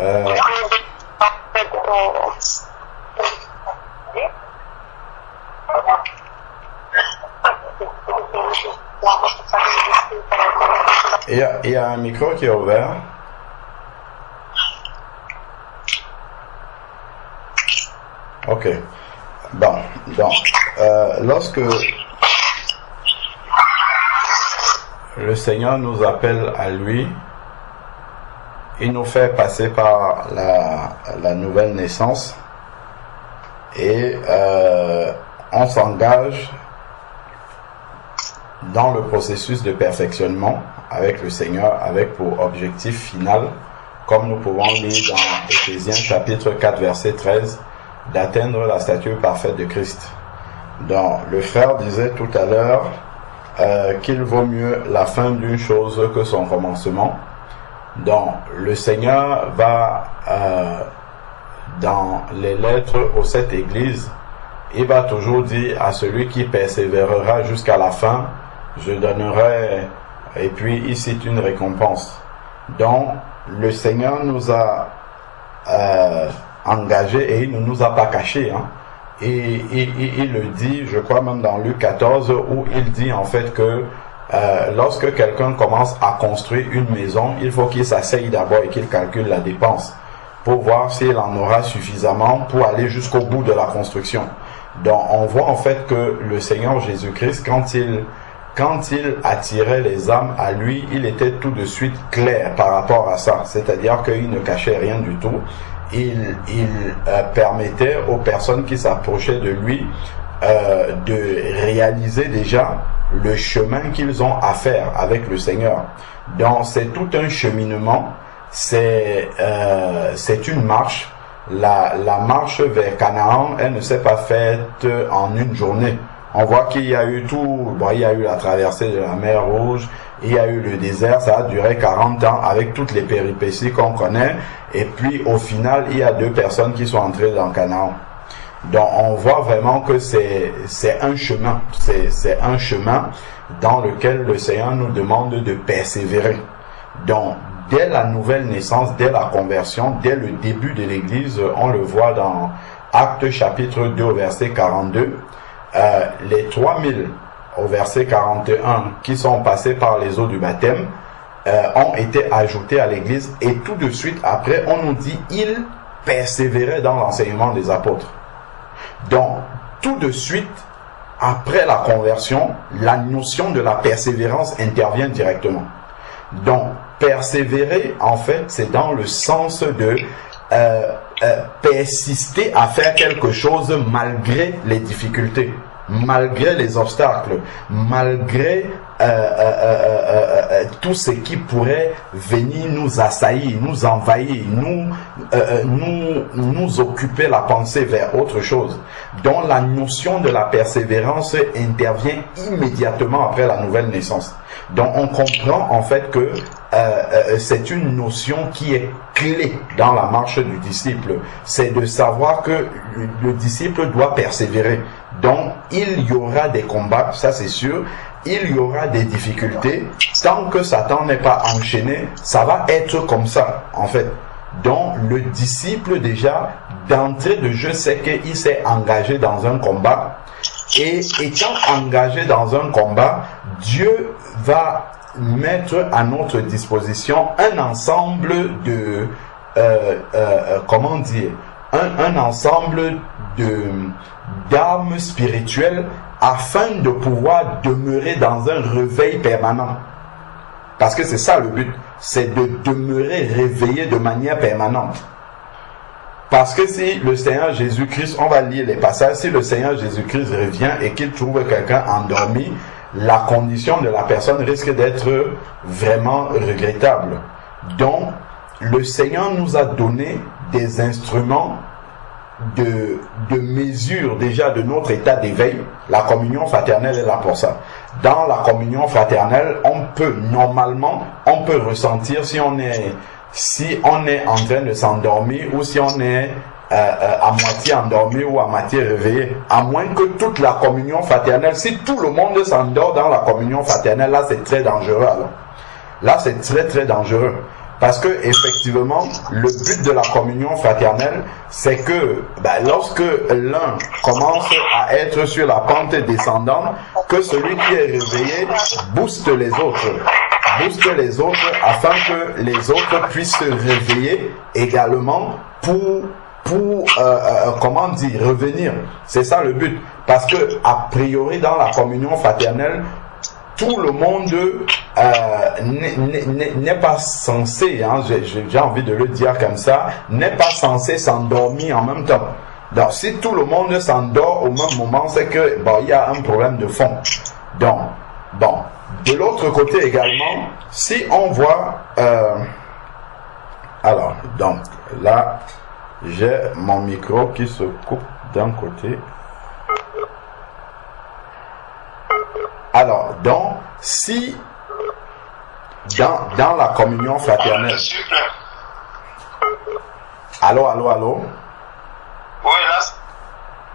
Euh, il y a un micro qui est ouvert. Ok. Bon, donc, lorsque le Seigneur nous appelle à lui, il nous fait passer par la nouvelle naissance et on s'engage dans le processus de perfectionnement avec le Seigneur, avec pour objectif final, comme nous pouvons lire dans Éphésiens chapitre 4 verset 13, d'atteindre la stature parfaite de Christ. Donc, le frère disait tout à l'heure qu'il vaut mieux la fin d'une chose que son commencement. Donc, le Seigneur va, dans les lettres aux 7 églises, il va toujours dire à celui qui persévérera jusqu'à la fin, je donnerai, et puis il cite une récompense. Donc, le Seigneur nous a engagés et il ne nous a pas cachés. Et il le dit, je crois même dans Luc 14, où il dit en fait que lorsque quelqu'un commence à construire une maison, il faut qu'il s'asseye d'abord et qu'il calcule la dépense pour voir s'il en aura suffisamment pour aller jusqu'au bout de la construction. Donc on voit en fait que le Seigneur Jésus-Christ, quand il attirait les âmes à lui, il était tout de suite clair par rapport à ça. C'est-à-dire qu'il ne cachait rien du tout. Il permettait aux personnes qui s'approchaient de lui de réaliser déjà le chemin qu'ils ont à faire avec le Seigneur. Donc c'est tout un cheminement, c'est une marche. La marche vers Canaan, elle ne s'est pas faite en une journée. On voit qu'il y a eu il y a eu la traversée de la mer Rouge, il y a eu le désert, ça a duré 40 ans avec toutes les péripéties qu'on connaît. Et puis au final, il y a 2 personnes qui sont entrées dans Canaan. Donc on voit vraiment que c'est un chemin. C'est un chemin dans lequel le Seigneur nous demande de persévérer. Donc dès la nouvelle naissance, dès la conversion, dès le début de l'Église, on le voit dans Actes chapitre 2 verset 42. Les 3000 au verset 41 qui sont passés par les eaux du baptême ont été ajoutés à l'église, et tout de suite après on nous dit ils persévéraient dans l'enseignement des apôtres. Donc tout de suite après la conversion, la notion de la persévérance intervient directement. Donc persévérer en fait c'est dans le sens de persister à faire quelque chose malgré les difficultés, malgré les obstacles, malgré tout ce qui pourrait venir nous assaillir, nous envahir, nous occuper la pensée vers autre chose. Donc la notion de la persévérance intervient immédiatement après la nouvelle naissance. Donc on comprend en fait que c'est une notion qui est clé dans la marche du disciple. C'est de savoir que le disciple doit persévérer. Donc il y aura des combats, ça c'est sûr. Il y aura des difficultés. Tant que Satan n'est pas enchaîné, ça va être comme ça en fait. Donc le disciple déjà d'entrée de jeu sait qu'il s'est engagé dans un combat. Et étant engagé dans un combat, Dieu va mettre à notre disposition un ensemble de un ensemble d'armes spirituelles afin de pouvoir demeurer dans un réveil permanent. Parce que c'est ça le but, c'est de demeurer réveillé de manière permanente. Parce que si le Seigneur Jésus-Christ, on va lire les passages, si le Seigneur Jésus-Christ revient et qu'il trouve quelqu'un endormi, la condition de la personne risque d'être vraiment regrettable. Donc, le Seigneur nous a donné des instruments de mesure déjà de notre état d'éveil. La communion fraternelle est là pour ça. Dans la communion fraternelle, on peut ressentir si on est en train de s'endormir ou si on est à moitié endormi ou à moitié réveillé, à moins que toute la communion fraternelle, si tout le monde s'endort dans la communion fraternelle, là c'est très dangereux alors. Là c'est très très dangereux. Parce que effectivement, le but de la communion fraternelle, c'est que lorsque l'un commence à être sur la pente descendante, que celui qui est réveillé booste les autres. Booste les autres afin que les autres puissent se réveiller également pour comment dire, revenir. C'est ça le but. Parce que, a priori, dans la communion fraternelle, tout le monde n'est pas censé, hein, j'ai envie de le dire comme ça, n'est pas censé s'endormir en même temps. Donc, si tout le monde s'endort au même moment, c'est que il y a un problème de fond. Donc, bon, de l'autre côté également, si on voit, alors, donc, là, j'ai mon micro qui se coupe d'un côté. Alors, donc, si dans la communion fraternelle... Allô? Oui, là,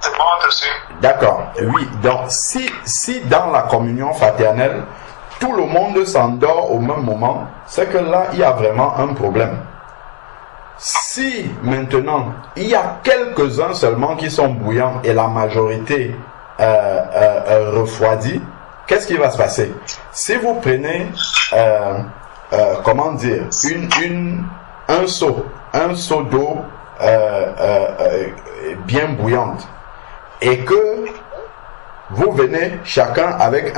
c'est bon, on te suit. D'accord, oui. Donc, si dans la communion fraternelle, tout le monde s'endort au même moment, c'est que là, il y a vraiment un problème. Si maintenant, il y a quelques-uns seulement qui sont bouillants et la majorité refroidit, qu'est-ce qui va se passer? Si vous prenez, comment dire, un seau d'eau bien bouillante et que vous venez chacun avec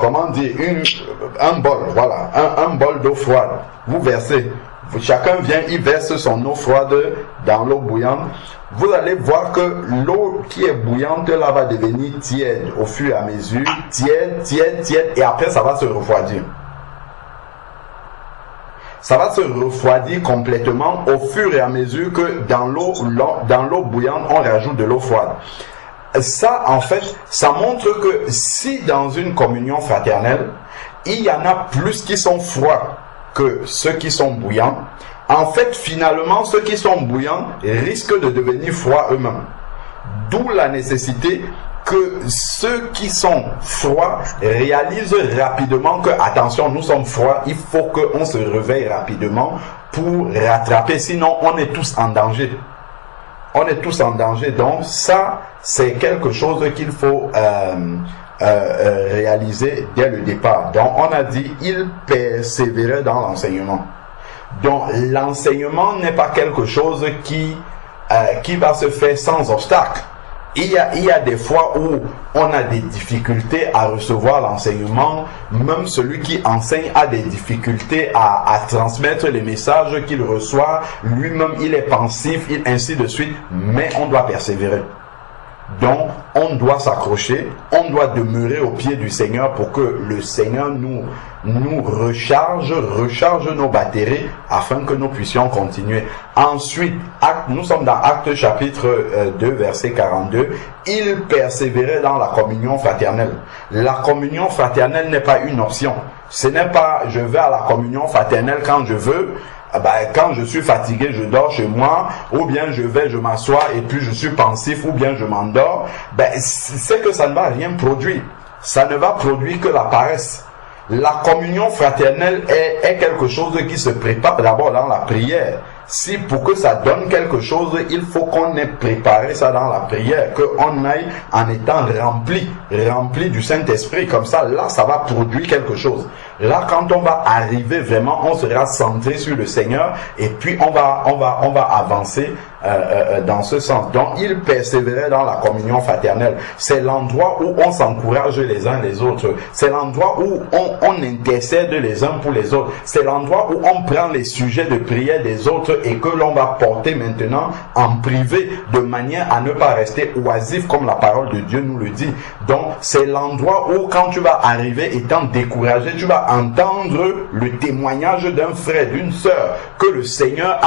comment dire, un bol, voilà, un bol d'eau froide, vous versez. Chacun vient, il verse son eau froide dans l'eau bouillante. Vous allez voir que l'eau qui est bouillante là va devenir tiède au fur et à mesure, tiède, et après ça va se refroidir. Ça va se refroidir complètement au fur et à mesure que dans l'eau bouillante, on rajoute de l'eau froide. Ça, en fait, ça montre que si dans une communion fraternelle, il y en a plus qui sont froids que ceux qui sont bouillants, en fait, finalement, ceux qui sont bouillants risquent de devenir froids eux-mêmes. D'où la nécessité que ceux qui sont froids réalisent rapidement que, attention, nous sommes froids, il faut qu'on se réveille rapidement pour rattraper, sinon on est tous en danger. On est tous en danger. Donc ça, c'est quelque chose qu'il faut réaliser dès le départ. Donc on a dit, il persévérait dans l'enseignement. Donc l'enseignement n'est pas quelque chose qui va se faire sans obstacle. Il y a des fois où on a des difficultés à recevoir l'enseignement. Même celui qui enseigne a des difficultés à transmettre les messages qu'il reçoit. Lui-même, il est pensif, ainsi de suite. Mais on doit persévérer. Donc, on doit s'accrocher, on doit demeurer au pied du Seigneur pour que le Seigneur nous recharge nos batteries afin que nous puissions continuer. Ensuite, nous sommes dans Actes chapitre 2, verset 42. Il persévérait dans la communion fraternelle. La communion fraternelle n'est pas une option. Ce n'est pas je vais à la communion fraternelle quand je veux. Quand je suis fatigué, je dors chez moi, ou bien je m'assois et puis je suis pensif, ou bien je m'endors. C'est que ça ne va rien produire. Ça ne va produire que la paresse. La communion fraternelle est quelque chose qui se prépare d'abord dans la prière. Si pour que ça donne quelque chose, il faut qu'on ait préparé ça dans la prière, qu'on aille en étant rempli du Saint-Esprit. Comme ça, là, ça va produire quelque chose. Là, quand on va arriver vraiment, on sera centré sur le Seigneur et puis on va avancer dans ce sens. Donc, il persévérait dans la communion fraternelle. C'est l'endroit où on s'encourage les uns les autres. C'est l'endroit où on intercède les uns pour les autres. C'est l'endroit où on prend les sujets de prière des autres et que l'on va porter maintenant en privé de manière à ne pas rester oisif comme la parole de Dieu nous le dit. Donc, c'est l'endroit où quand tu vas arriver étant découragé, tu vas entendre le témoignage d'un frère, d'une sœur que le Seigneur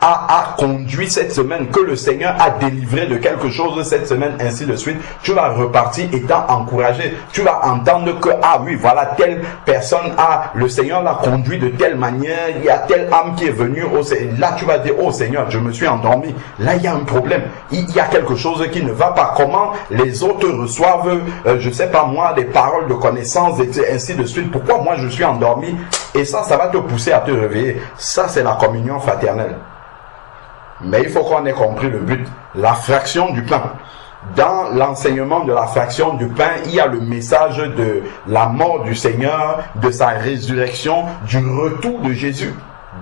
a conduit cette semaine, que le Seigneur a délivré de quelque chose cette semaine, ainsi de suite. Tu vas repartir étant encouragé. Tu vas entendre que, ah oui, voilà, telle personne le Seigneur l'a conduit de telle manière, il y a telle âme qui est venue, là là tu vas dire, oh Seigneur, je me suis endormi. Là, il y a un problème. Il y a quelque chose qui ne va pas. Comment les autres reçoivent, je sais pas moi, des paroles de connaissance, et ainsi de suite. Pourquoi moi je suis endormi? Et ça va te pousser à te réveiller. Ça, c'est la communion fraternelle. Mais il faut qu'on ait compris le but. La fraction du pain. Dans l'enseignement de la fraction du pain, il y a le message de la mort du Seigneur, de sa résurrection, du retour de Jésus.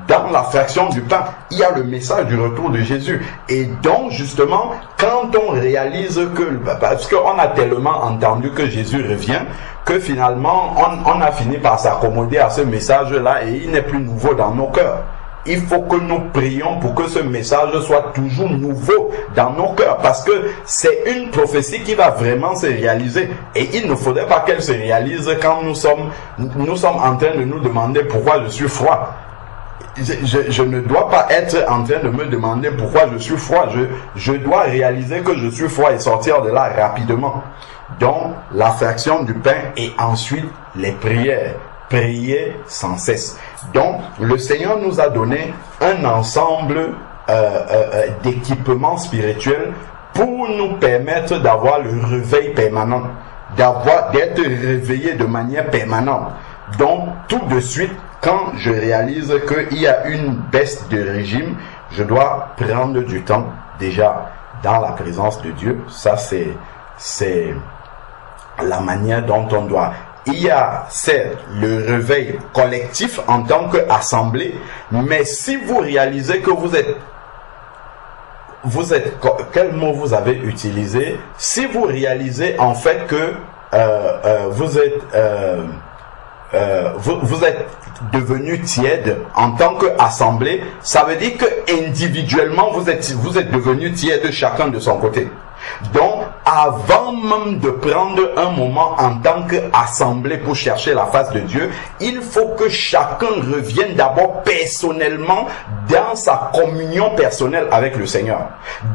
Dans la fraction du pain, il y a le message du retour de Jésus. Et donc, justement, quand on réalise que, parce qu'on a tellement entendu que Jésus revient, que finalement, on a fini par s'accommoder à ce message-là et il n'est plus nouveau dans nos cœurs. Il faut que nous prions pour que ce message soit toujours nouveau dans nos cœurs, parce que c'est une prophétie qui va vraiment se réaliser, et il ne faudrait pas qu'elle se réalise quand nous sommes en train de nous demander pourquoi je suis froid. Je ne dois pas être en train de me demander pourquoi je suis froid. Je dois réaliser que je suis froid et sortir de là rapidement. Donc la fraction du pain et ensuite les prières. Prier sans cesse. Donc, le Seigneur nous a donné un ensemble d'équipements spirituels pour nous permettre d'avoir le réveil permanent, d'être réveillé de manière permanente. Donc, tout de suite, quand je réalise qu'il y a une baisse de régime, je dois prendre du temps déjà dans la présence de Dieu. Ça, c'est la manière dont on doit. Il y a certes le réveil collectif en tant qu'assemblée, mais si vous réalisez que vous êtes, quel mot vous avez utilisé? Si vous réalisez en fait que vous êtes devenu tiède en tant qu'assemblée, ça veut dire que individuellement vous êtes devenu tiède chacun de son côté. Donc, avant même de prendre un moment en tant qu'assemblée pour chercher la face de Dieu, il faut que chacun revienne d'abord personnellement dans sa communion personnelle avec le Seigneur,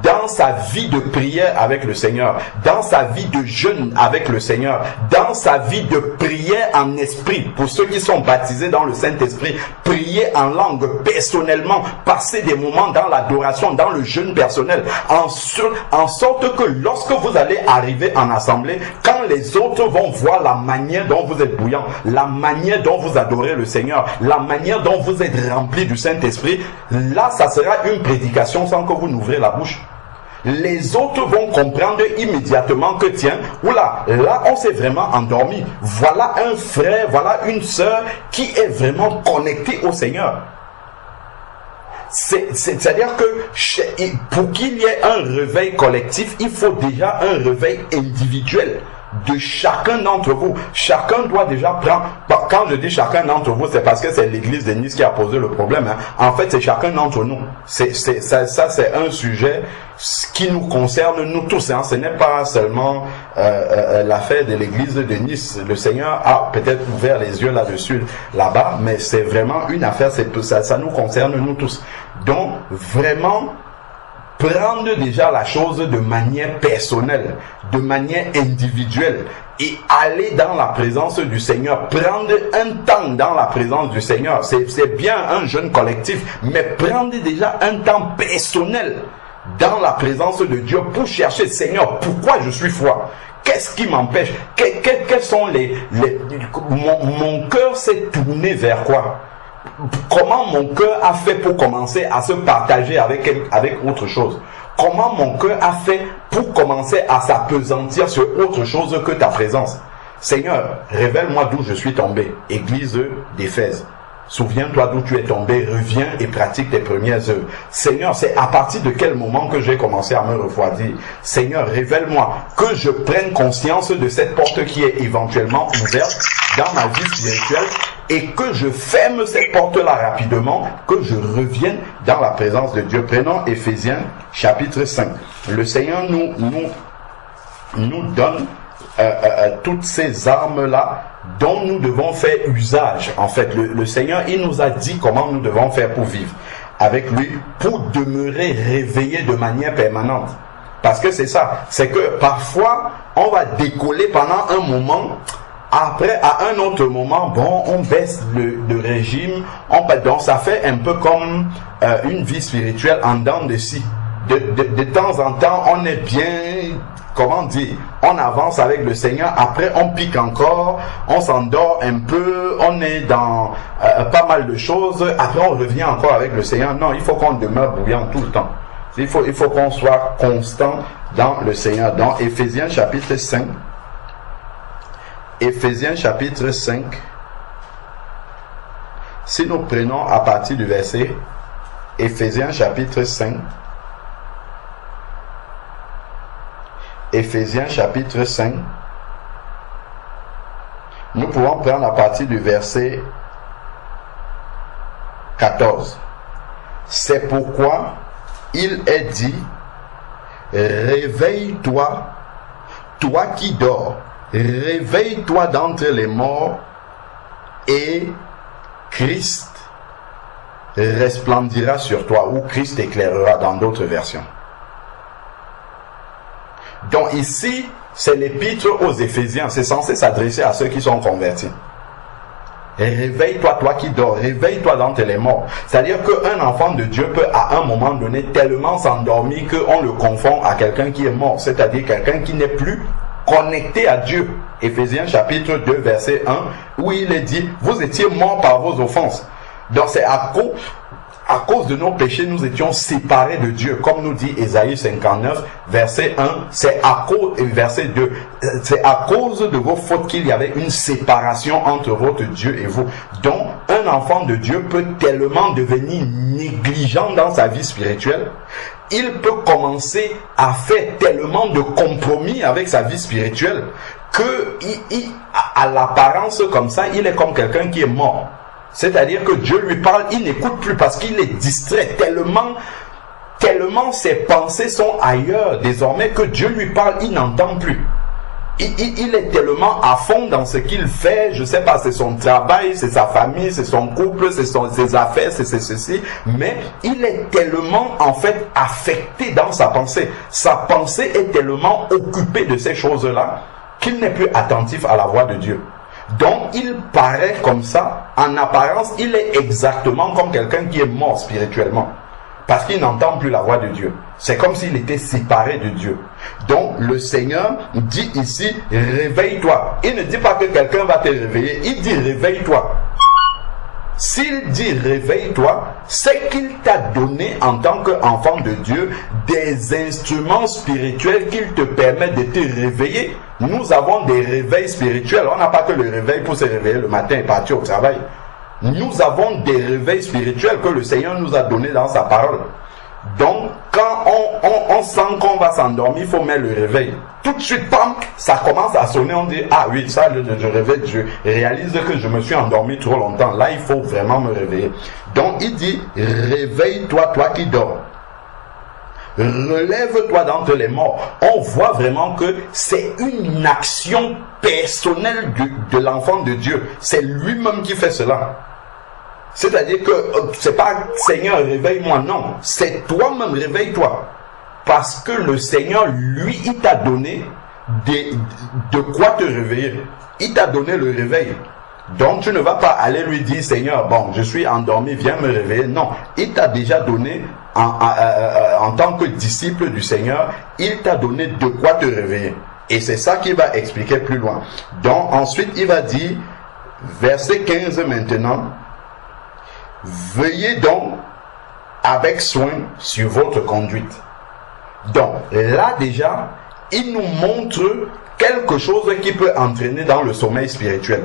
dans sa vie de prière avec le Seigneur, dans sa vie de jeûne avec le Seigneur, dans sa vie de prière en esprit. Pour ceux qui sont baptisés dans le Saint-Esprit, prier en langue personnellement, passer des moments dans l'adoration, dans le jeûne personnel, en sorte que lorsque vous allez arriver en assemblée, quand les autres vont voir la manière dont vous êtes bouillant, la manière dont vous adorez le Seigneur, la manière dont vous êtes rempli du Saint-Esprit, là, ça sera une prédication sans que vous n'ouvrez la bouche. Les autres vont comprendre immédiatement que tiens, oula, là on s'est vraiment endormi. Voilà un frère, voilà une sœur qui est vraiment connecté au Seigneur. C'est-à-dire que pour qu'il y ait un réveil collectif, il faut déjà un réveil individuel de chacun d'entre vous. Chacun doit déjà prendre. Quand je dis chacun d'entre vous, c'est parce que c'est l'église de Nice qui a posé le problème. En fait, c'est chacun d'entre nous. Ça, c'est un sujet qui nous concerne nous tous. Ce n'est pas seulement l'affaire de l'église de Nice. Le Seigneur a peut-être ouvert les yeux là-dessus, là-bas, mais c'est vraiment une affaire. Ça nous concerne nous tous. Donc, vraiment, prendre déjà la chose de manière personnelle, de manière individuelle et aller dans la présence du Seigneur, prendre un temps dans la présence du Seigneur. C'est bien un jeûne collectif, mais prendre déjà un temps personnel dans la présence de Dieu pour chercher, Seigneur, pourquoi je suis froid? Qu'est-ce qui m'empêche? Quels sont mon cœur s'est tourné vers quoi? Comment mon cœur a fait pour commencer à se partager avec autre chose? Comment mon cœur a fait pour commencer à s'appesantir sur autre chose que ta présence? Seigneur, révèle-moi d'où je suis tombé. Église d'Éphèse. Souviens-toi d'où tu es tombé, reviens et pratique tes premières œuvres. Seigneur, c'est à partir de quel moment que j'ai commencé à me refroidir? Seigneur, révèle-moi, que je prenne conscience de cette porte qui est éventuellement ouverte dans ma vie spirituelle et que je ferme cette porte-là rapidement, que je revienne dans la présence de Dieu. Prenons Éphésiens chapitre 5. Le Seigneur nous donne toutes ces armes-là dont nous devons faire usage. En fait, le Seigneur, il nous a dit comment nous devons faire pour vivre avec lui, pour demeurer réveillés de manière permanente. Parce que c'est ça, c'est que parfois, on va décoller pendant un moment. Après, à un autre moment, bon, on baisse le régime, donc ça fait un peu comme une vie spirituelle en dents de scie. De temps en temps, on est bien, comment dire, on avance avec le Seigneur, après on pique encore, on s'endort un peu, on est dans pas mal de choses, après on revient encore avec le Seigneur. Non, il faut qu'on demeure bouillant tout le temps. Il faut qu'on soit constant dans le Seigneur. Dans Éphésiens chapitre 5, Éphésiens chapitre 5, si nous prenons à partir du verset Éphésiens chapitre 5, Éphésiens chapitre 5, nous pouvons prendre à partir du verset 14. C'est pourquoi il est dit, réveille-toi, toi qui dors, réveille-toi d'entre les morts, et Christ resplendira sur toi, ou Christ éclairera dans d'autres versions. Donc ici, c'est l'épître aux Éphésiens, c'est censé s'adresser à ceux qui sont convertis. Réveille-toi, toi qui dors, réveille-toi d'entre les morts. C'est-à-dire qu'un enfant de Dieu peut à un moment donné tellement s'endormir qu'on le confond à quelqu'un qui est mort, c'est-à-dire quelqu'un qui n'est plus connecté à Dieu. Éphésiens chapitre 2 verset 1, où il est dit, vous étiez morts par vos offenses. Donc c'est à cause de nos péchés, nous étions séparés de Dieu. Comme nous dit Ésaïe 59, verset 1, c'est à cause, verset 2, c'est à cause de vos fautes qu'il y avait une séparation entre votre Dieu et vous. Donc, un enfant de Dieu peut tellement devenir négligent dans sa vie spirituelle, il peut commencer à faire tellement de compromis avec sa vie spirituelle que, à l'apparence comme ça, il est comme quelqu'un qui est mort. C'est-à-dire que Dieu lui parle, il n'écoute plus parce qu'il est distrait tellement ses pensées sont ailleurs désormais que Dieu lui parle, il n'entend plus. Il est tellement à fond dans ce qu'il fait, je sais pas, c'est son travail, c'est sa famille, c'est son couple, c'est ses affaires, c'est ceci, mais il est tellement en fait affecté dans sa pensée. Sa pensée est tellement occupée de ces choses-là qu'il n'est plus attentif à la voix de Dieu. Donc il paraît comme ça, en apparence, il est exactement comme quelqu'un qui est mort spirituellement. Parce qu'il n'entend plus la voix de Dieu. C'est comme s'il était séparé de Dieu. Donc le Seigneur dit ici, réveille-toi. Il ne dit pas que quelqu'un va te réveiller, il dit réveille-toi. S'il dit réveille-toi, c'est qu'il t'a donné en tant qu'enfant de Dieu des instruments spirituels qui te permettent de te réveiller. Nous avons des réveils spirituels. On n'a pas que le réveil pour se réveiller le matin et partir au travail. Nous avons des réveils spirituels que le Seigneur nous a donnés dans sa parole. Donc, quand on sent qu'on va s'endormir, il faut mettre le réveil. Tout de suite, pam, ça commence à sonner, on dit, ah oui, ça, je réveille, je réalise que je me suis endormi trop longtemps. Là, il faut vraiment me réveiller. Donc, il dit, réveille-toi, toi qui dors. Relève-toi d'entre les morts. On voit vraiment que c'est une action personnelle de l'enfant de Dieu. C'est lui-même qui fait cela. C'est-à-dire que c'est pas Seigneur réveille-moi, non, c'est toi-même réveille-toi. Parce que le Seigneur, lui, il t'a donné de quoi te réveiller. Il t'a donné le réveil. Donc tu ne vas pas aller lui dire Seigneur, bon, je suis endormi, viens me réveiller. Non, il t'a déjà donné en tant que disciple du Seigneur, il t'a donné de quoi te réveiller. Et c'est ça qu'il va expliquer plus loin. Donc ensuite il va dire, verset 15 maintenant, veillez donc avec soin sur votre conduite. Donc là déjà, il nous montre quelque chose qui peut entraîner dans le sommeil spirituel.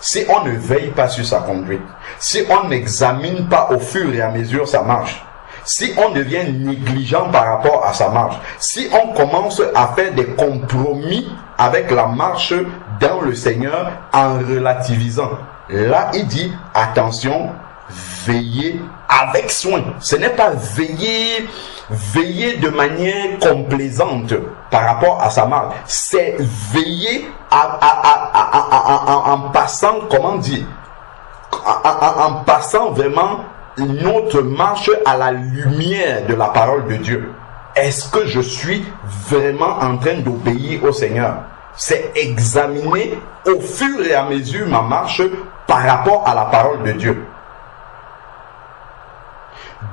Si on ne veille pas sur sa conduite, si on n'examine pas au fur et à mesure sa marche, si on devient négligent par rapport à sa marche, si on commence à faire des compromis avec la marche dans le Seigneur en relativisant, là il dit attention, veillez avec soin. Ce n'est pas veiller de manière complaisante par rapport à sa marche. C'est veiller en passant, comment dire, en passant vraiment notre marche à la lumière de la parole de Dieu. Est-ce que je suis vraiment en train d'obéir au Seigneur? C'est examiner au fur et à mesure ma marche par rapport à la parole de Dieu.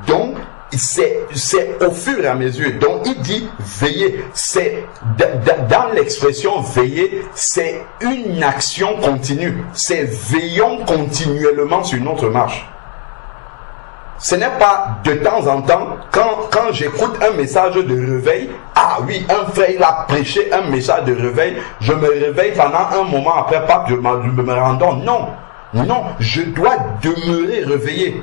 Donc, c'est au fur et à mesure. Donc, il dit veiller. C'est dans l'expression veiller, c'est une action continue. C'est veillons continuellement sur notre marche. Ce n'est pas de temps en temps, quand j'écoute un message de réveil, ah oui, un frère il a prêché un message de réveil, je me réveille pendant un moment après, pas je me rendons. Non, non, je dois demeurer réveillé.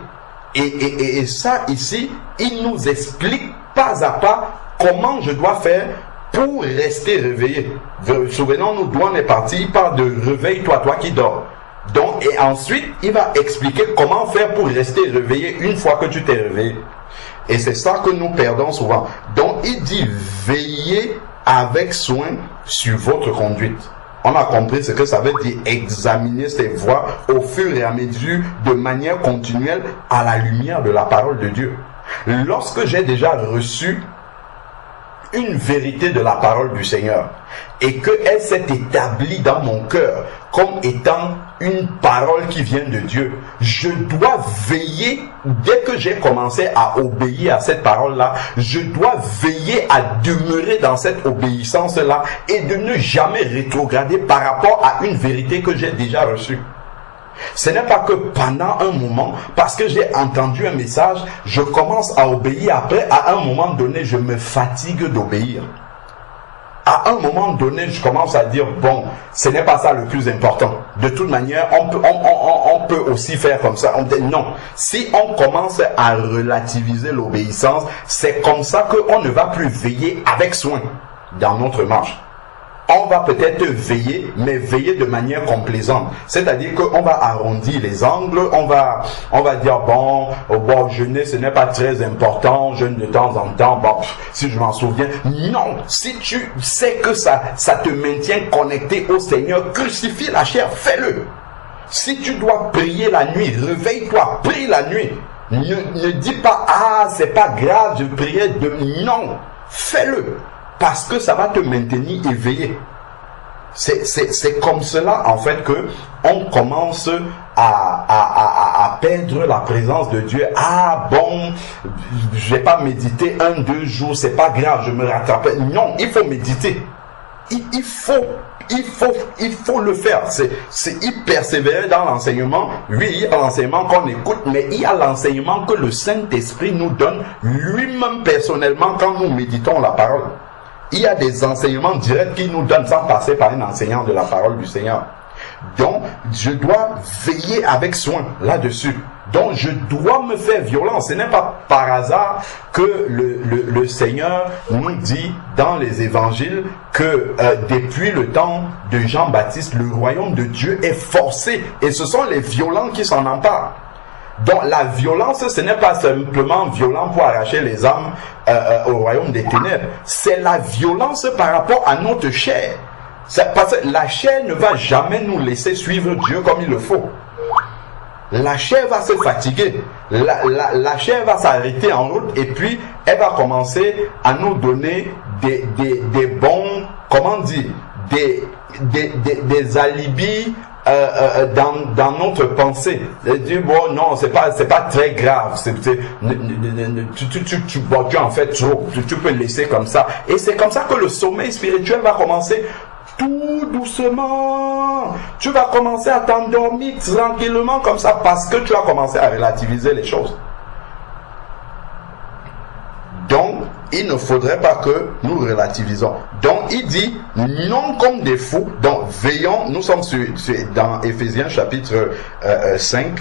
Et ça ici, il nous explique pas à pas comment je dois faire pour rester réveillé. Souvenons-nous d'où on est parti, il parle de réveille-toi, toi qui dors. Donc, et ensuite, il va expliquer comment faire pour rester réveillé une fois que tu t'es réveillé. Et c'est ça que nous perdons souvent. Donc, il dit veillez avec soin sur votre conduite. On a compris ce que ça veut dire examiner ses voies au fur et à mesure de manière continuelle à la lumière de la parole de Dieu. Lorsque j'ai déjà reçu une vérité de la parole du Seigneur et qu'elle s'est établie dans mon cœur comme étant une parole qui vient de Dieu, je dois veiller, dès que j'ai commencé à obéir à cette parole-là, je dois veiller à demeurer dans cette obéissance-là et de ne jamais rétrograder par rapport à une vérité que j'ai déjà reçue. Ce n'est pas que pendant un moment, parce que j'ai entendu un message, je commence à obéir. Après, à un moment donné, je me fatigue d'obéir. À un moment donné, je commence à dire, bon, ce n'est pas ça le plus important. De toute manière, on peut aussi faire comme ça. On dit, non, si on commence à relativiser l'obéissance, c'est comme ça qu'on ne va plus veiller avec soin dans notre marche. On va peut-être veiller, mais veiller de manière complaisante. C'est-à-dire qu'on va arrondir les angles, on va dire, bon, jeûner, ce n'est pas très important, jeûne de temps en temps, bon, si je m'en souviens. Non, si tu sais que ça te maintient connecté au Seigneur, crucifie la chair, fais-le. Si tu dois prier la nuit, réveille-toi, prie la nuit. Ne dis pas, ah, c'est pas grave, je priais de... Non, fais-le. Parce que ça va te maintenir éveillé. C'est comme cela, en fait, que on commence à perdre la présence de Dieu. Ah bon, je vais pas méditer 1-2 jours, c'est pas grave, je me rattrape. Non, il faut méditer. Il faut le faire. Il persévérer dans l'enseignement. Oui, il y a l'enseignement qu'on écoute, mais il y a l'enseignement que le Saint-Esprit nous donne lui-même personnellement quand nous méditons la parole. Il y a des enseignements directs qu'il nous donne sans passer par un enseignant de la parole du Seigneur. Donc, je dois veiller avec soin là-dessus. Donc, je dois me faire violence. Ce n'est pas par hasard que le Seigneur nous dit dans les évangiles que depuis le temps de Jean-Baptiste, le royaume de Dieu est forcé. Et ce sont les violents qui s'en emparent. Donc la violence, ce n'est pas simplement violent pour arracher les âmes au royaume des ténèbres. C'est la violence par rapport à notre chair. Parce que la chair ne va jamais nous laisser suivre Dieu comme il le faut. La chair va se fatiguer. La chair va s'arrêter en route et puis elle va commencer à nous donner des bons, comment dire, des alibis dans notre pensée. Dire bon non, c'est pas très grave, tu en fais trop, tu peux laisser comme ça. Et c'est comme ça que le sommeil spirituel va commencer tout doucement. Tu vas commencer à t'endormir tranquillement comme ça parce que tu as commencé à relativiser les choses. Donc, il ne faudrait pas que nous relativisons. Donc, il dit, non comme des fous. Donc, veillons, nous sommes dans Éphésiens chapitre 5,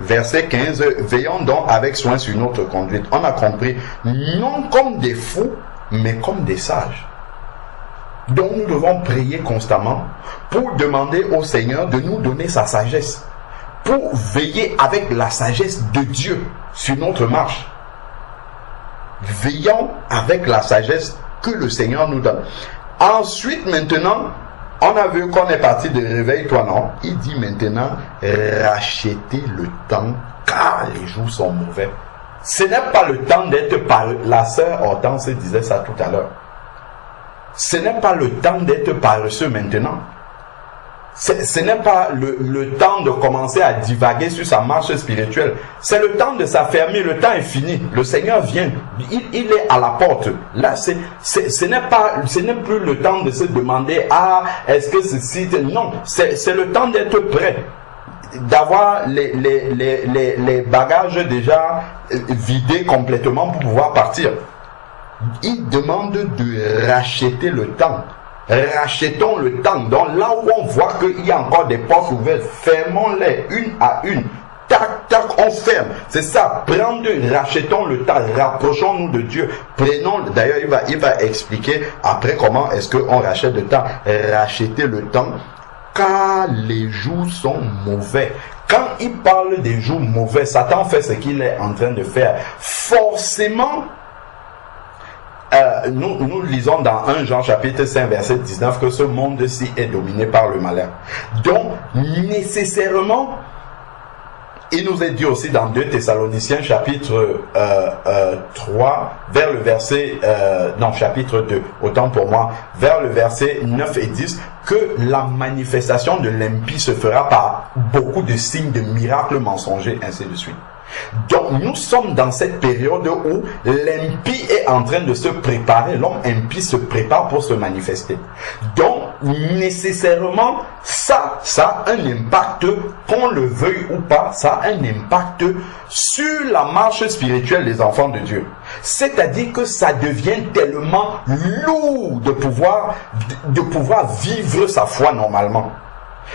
verset 15. Veillons donc avec soin sur notre conduite. On a compris, non comme des fous, mais comme des sages. Donc, nous devons prier constamment pour demander au Seigneur de nous donner sa sagesse. Pour veiller avec la sagesse de Dieu sur notre marche. Veillons avec la sagesse que le Seigneur nous donne. Ensuite, maintenant, on a vu qu'on est parti de réveille-toi, non? Il dit maintenant, rachetez le temps, car les jours sont mauvais. Ce n'est pas le temps d'être parlé. La sœur Hortense disait ça tout à l'heure. ce n'est pas le temps d'être paresseux maintenant. Ce n'est pas le temps de commencer à divaguer sur sa marche spirituelle. C'est le temps de s'affermir. Le temps est fini. Le Seigneur vient. Il est à la porte. Là, ce n'est plus le temps de se demander, ah, est-ce que ceci... Non, c'est le temps d'être prêt. D'avoir les bagages déjà vidés complètement pour pouvoir partir. Il demande de racheter le temps. Rachetons le temps. Donc là où on voit qu'il y a encore des portes ouvertes, fermons-les une à une. Tac, tac, on ferme. C'est ça. Rachetons le temps. Rapprochons-nous de Dieu. Prenons, d'ailleurs, il va expliquer après comment est-ce qu'on rachète le temps. Racheter le temps, car les jours sont mauvais. Quand il parle des jours mauvais, Satan fait ce qu'il est en train de faire. Forcément, nous lisons dans 1 Jean chapitre 5 verset 19 que ce monde-ci est dominé par le malin. Donc, nécessairement, il nous est dit aussi dans 2 Thessaloniciens chapitre 3, vers le verset, chapitre 2, autant pour moi, vers le verset 9 et 10, que la manifestation de l'impie se fera par beaucoup de signes, de miracles mensongers, ainsi de suite. Donc nous sommes dans cette période où l'impie est en train de se préparer, l'homme impie se prépare pour se manifester. Donc nécessairement ça a un impact, qu'on le veuille ou pas, ça a un impact sur la marche spirituelle des enfants de Dieu. C'est-à-dire que ça devient tellement lourd de pouvoir vivre sa foi normalement.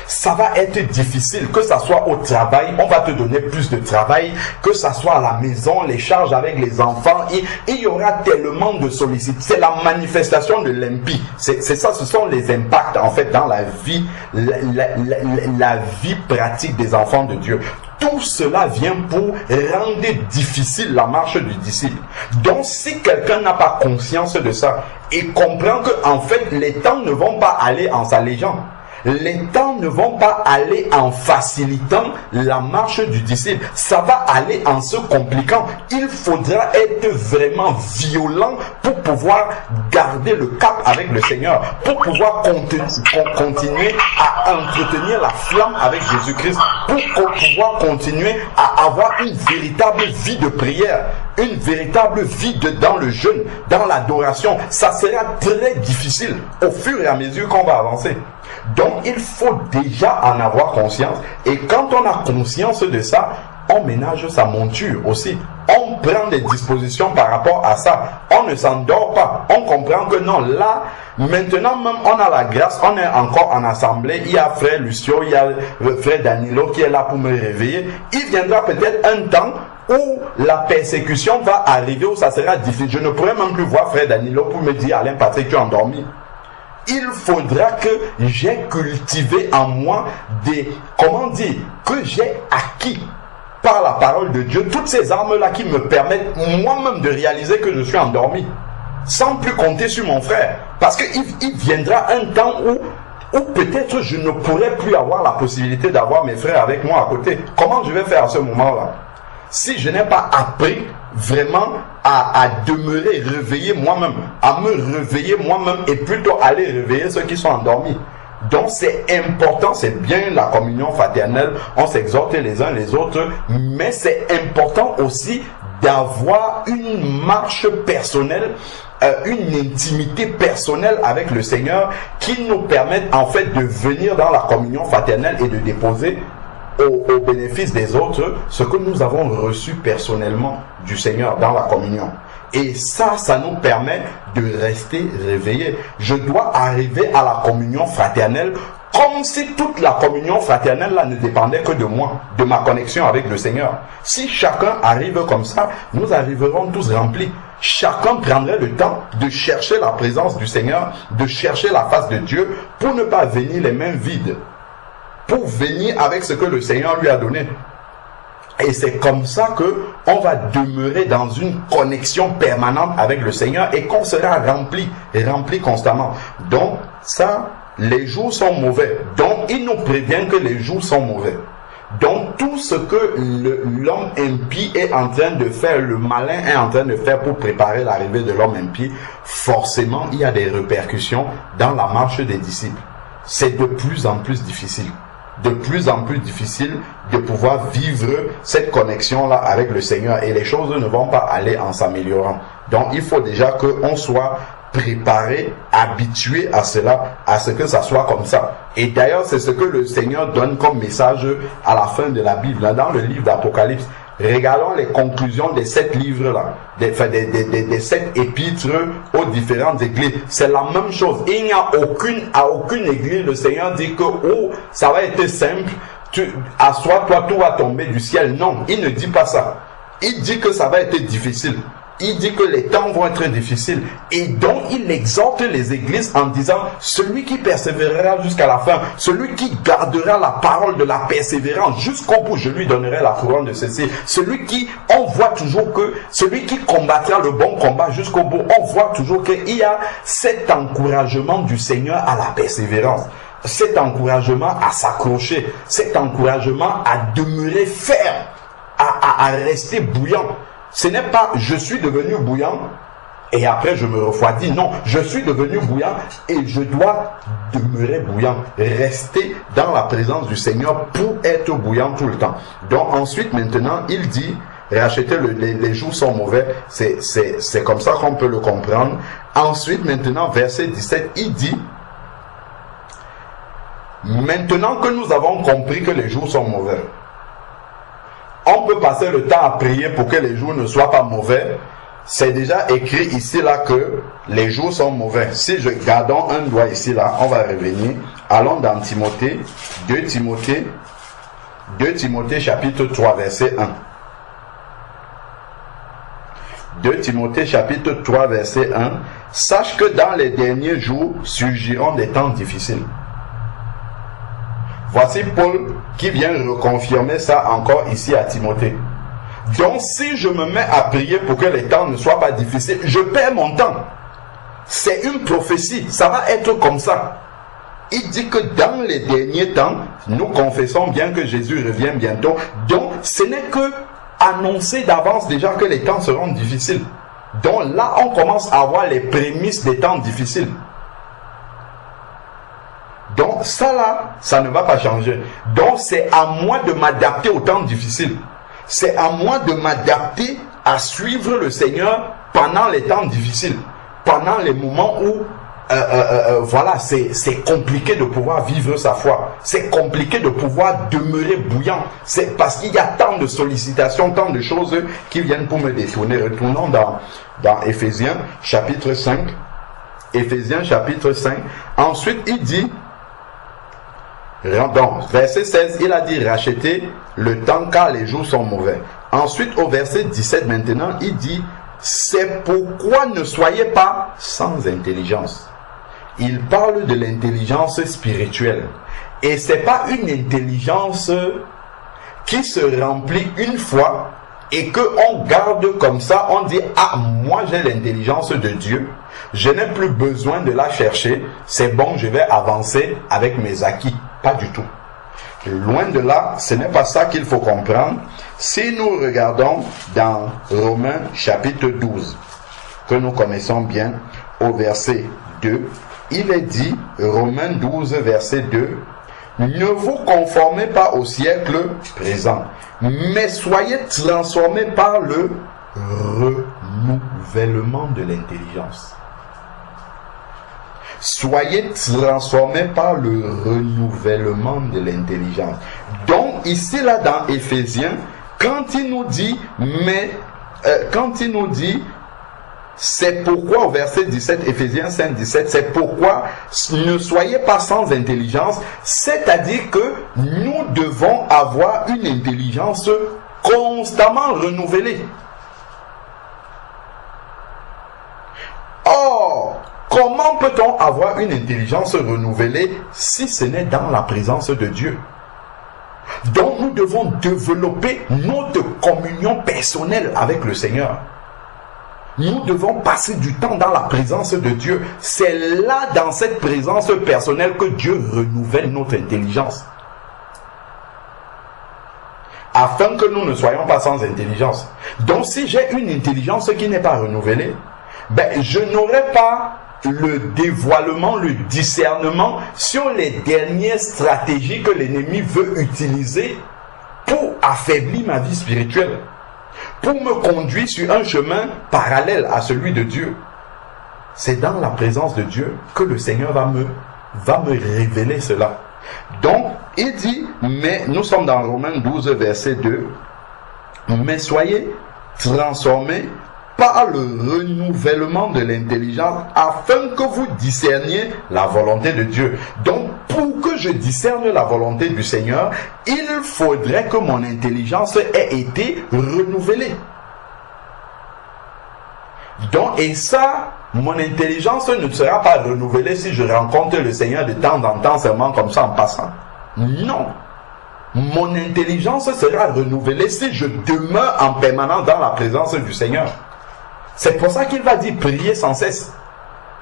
Ça va être difficile, que ça soit au travail, on va te donner plus de travail, que ça soit à la maison, les charges avec les enfants, il y aura tellement de sollicitude. C'est la manifestation de l'impie. C'est ça, ce sont les impacts en fait dans la vie, la vie pratique des enfants de Dieu. Tout cela vient pour rendre difficile la marche du disciple. Donc si quelqu'un n'a pas conscience de ça et comprend que en fait les temps ne vont pas aller en s'allégeant, les temps ne vont pas aller en facilitant la marche du disciple. Ça va aller en se compliquant. Il faudra être vraiment violent pour pouvoir garder le cap avec le Seigneur, pour pouvoir continuer à entretenir la flamme avec Jésus-Christ, pour pouvoir continuer à avoir une véritable vie de prière, une véritable vie dans le jeûne, dans l'adoration. Ça sera très difficile au fur et à mesure qu'on va avancer. Donc il faut déjà en avoir conscience, et quand on a conscience de ça, on ménage sa monture aussi. On prend des dispositions par rapport à ça. On ne s'endort pas. On comprend que non, là, maintenant même on a la grâce, on est encore en assemblée. Il y a frère Lucio, il y a frère Danilo qui est là pour me réveiller. Il viendra peut-être un temps où la persécution va arriver, où ça sera difficile. Je ne pourrai même plus voir frère Danilo pour me dire, Alain Patrick, tu es endormi. Il faudra que j'ai cultivé en moi que j'ai acquis par la parole de Dieu toutes ces armes-là qui me permettent moi-même de réaliser que je suis endormi, sans plus compter sur mon frère. Parce qu'il viendra un temps où peut-être je ne pourrai plus avoir la possibilité d'avoir mes frères avec moi à côté. Comment je vais faire à ce moment-là? Si je n'ai pas appris vraiment à demeurer réveillé moi-même, à me réveiller moi-même et plutôt aller réveiller ceux qui sont endormis. Donc c'est important, c'est bien la communion fraternelle, on s'exhorte les uns les autres, mais c'est important aussi d'avoir une marche personnelle, une intimité personnelle avec le Seigneur qui nous permette en fait de venir dans la communion fraternelle et de déposer au bénéfice des autres ce que nous avons reçu personnellement du Seigneur dans la communion. Et ça nous permet de rester réveillés. Je dois arriver à la communion fraternelle comme si toute la communion fraternelle là ne dépendait que de moi, de ma connexion avec le Seigneur. Si chacun arrive comme ça, nous arriverons tous remplis. Chacun prendrait le temps de chercher la présence du Seigneur, de chercher la face de Dieu pour ne pas venir les mains vides, pour venir avec ce que le Seigneur lui a donné. Et c'est comme ça que on va demeurer dans une connexion permanente avec le Seigneur et qu'on sera rempli constamment. Donc ça, les jours sont mauvais. Donc il nous prévient que les jours sont mauvais. Donc tout ce que l'homme impie est en train de faire, le malin est en train de faire pour préparer l'arrivée de l'homme impie, forcément il y a des répercussions dans la marche des disciples. C'est de plus en plus difficile. De plus en plus difficile de pouvoir vivre cette connexion-là avec le Seigneur. Et les choses ne vont pas aller en s'améliorant. Donc il faut déjà qu'on soit préparé, habitué à cela, à ce que ça soit comme ça. Et d'ailleurs, c'est ce que le Seigneur donne comme message à la fin de la Bible, dans le livre d'Apocalypse. Regardons les conclusions des 7 livres-là, des 7 épîtres aux différentes églises. C'est la même chose. Il n'y a à aucune église, le Seigneur dit que oh, ça va être simple, assois-toi, tout va tomber du ciel. Non, il ne dit pas ça. Il dit que ça va être difficile. Il dit que les temps vont être difficiles. Et donc, il exhorte les églises en disant, celui qui persévérera jusqu'à la fin, celui qui gardera la parole de la persévérance jusqu'au bout, je lui donnerai la couronne de ceci. Celui qui, on voit toujours que, celui qui combattra le bon combat jusqu'au bout, on voit toujours qu'il y a cet encouragement du Seigneur à la persévérance. Cet encouragement à s'accrocher, cet encouragement à demeurer ferme, à rester bouillant. Ce n'est pas « je suis devenu bouillant et après je me refroidis ». Non, je suis devenu bouillant et je dois demeurer bouillant. Rester dans la présence du Seigneur pour être bouillant tout le temps. Donc ensuite, maintenant, il dit, racheter les jours sont mauvais. C'est comme ça qu'on peut le comprendre. Ensuite, maintenant, verset 17, il dit, maintenant que nous avons compris que les jours sont mauvais, on peut passer le temps à prier pour que les jours ne soient pas mauvais. C'est déjà écrit ici là que les jours sont mauvais. Si je gardons un doigt ici là, on va revenir. Allons dans Timothée, 2 Timothée chapitre 3 verset 1. 2 Timothée chapitre 3 verset 1. Sache que dans les derniers jours surgiront des temps difficiles. Voici Paul qui vient reconfirmer ça encore ici à Timothée. Donc si je me mets à prier pour que les temps ne soient pas difficiles, je perds mon temps. C'est une prophétie, ça va être comme ça. Il dit que dans les derniers temps, nous confessons bien que Jésus revient bientôt. Donc ce n'est que annoncer d'avance déjà que les temps seront difficiles. Donc là, on commence à voir les prémices des temps difficiles. Donc ça là, ça ne va pas changer. Donc c'est à moi de m'adapter aux temps difficiles. C'est à moi de m'adapter à suivre le Seigneur pendant les temps difficiles. Pendant les moments où voilà, c'est compliqué de pouvoir vivre sa foi. C'est compliqué de pouvoir demeurer bouillant. C'est parce qu'il y a tant de sollicitations, tant de choses qui viennent pour me détourner. Retournons dans Éphésiens chapitre 5. Éphésiens chapitre 5. Ensuite, il dit, donc, verset 16, il a dit racheter le temps car les jours sont mauvais. Ensuite, au verset 17 maintenant, il dit, c'est pourquoi ne soyez pas sans intelligence. Il parle de l'intelligence spirituelle. Et ce n'est pas une intelligence qui se remplit une fois et qu'on garde comme ça, on dit, ah, moi j'ai l'intelligence de Dieu. Je n'ai plus besoin de la chercher. C'est bon, je vais avancer avec mes acquis. Pas du tout. Loin de là, ce n'est pas ça qu'il faut comprendre. Si nous regardons dans Romains chapitre 12, que nous connaissons bien, au verset 2, il est dit, Romains 12, verset 2, ne vous conformez pas au siècle présent, mais soyez transformés par le renouvellement de l'intelligence. Soyez transformés par le renouvellement de l'intelligence. Donc ici là dans Éphésiens, quand il nous dit c'est pourquoi au verset 17, Éphésiens 5, 17, c'est pourquoi ne soyez pas sans intelligence, c'est-à-dire que nous devons avoir une intelligence constamment renouvelée. Or, comment peut-on avoir une intelligence renouvelée si ce n'est dans la présence de Dieu? Donc nous devons développer notre communion personnelle avec le Seigneur. Nous devons passer du temps dans la présence de Dieu. C'est là, dans cette présence personnelle, que Dieu renouvelle notre intelligence. afin que nous ne soyons pas sans intelligence. Donc si j'ai une intelligence qui n'est pas renouvelée, ben, je n'aurai pas le dévoilement, le discernement sur les dernières stratégies que l'ennemi veut utiliser pour affaiblir ma vie spirituelle, pour me conduire sur un chemin parallèle à celui de Dieu. C'est dans la présence de Dieu que le Seigneur va me révéler cela. Donc, il dit, mais nous sommes dans Romains 12, verset 2, mais soyez transformés par le renouvellement de l'intelligence afin que vous discerniez la volonté de Dieu. Donc, pour que je discerne la volonté du Seigneur, il faudrait que mon intelligence ait été renouvelée. Donc, et ça, mon intelligence ne sera pas renouvelée si je rencontre le Seigneur de temps en temps seulement comme ça en passant. Non. Mon intelligence sera renouvelée si je demeure en permanence dans la présence du Seigneur. C'est pour ça qu'il va dire prier sans cesse.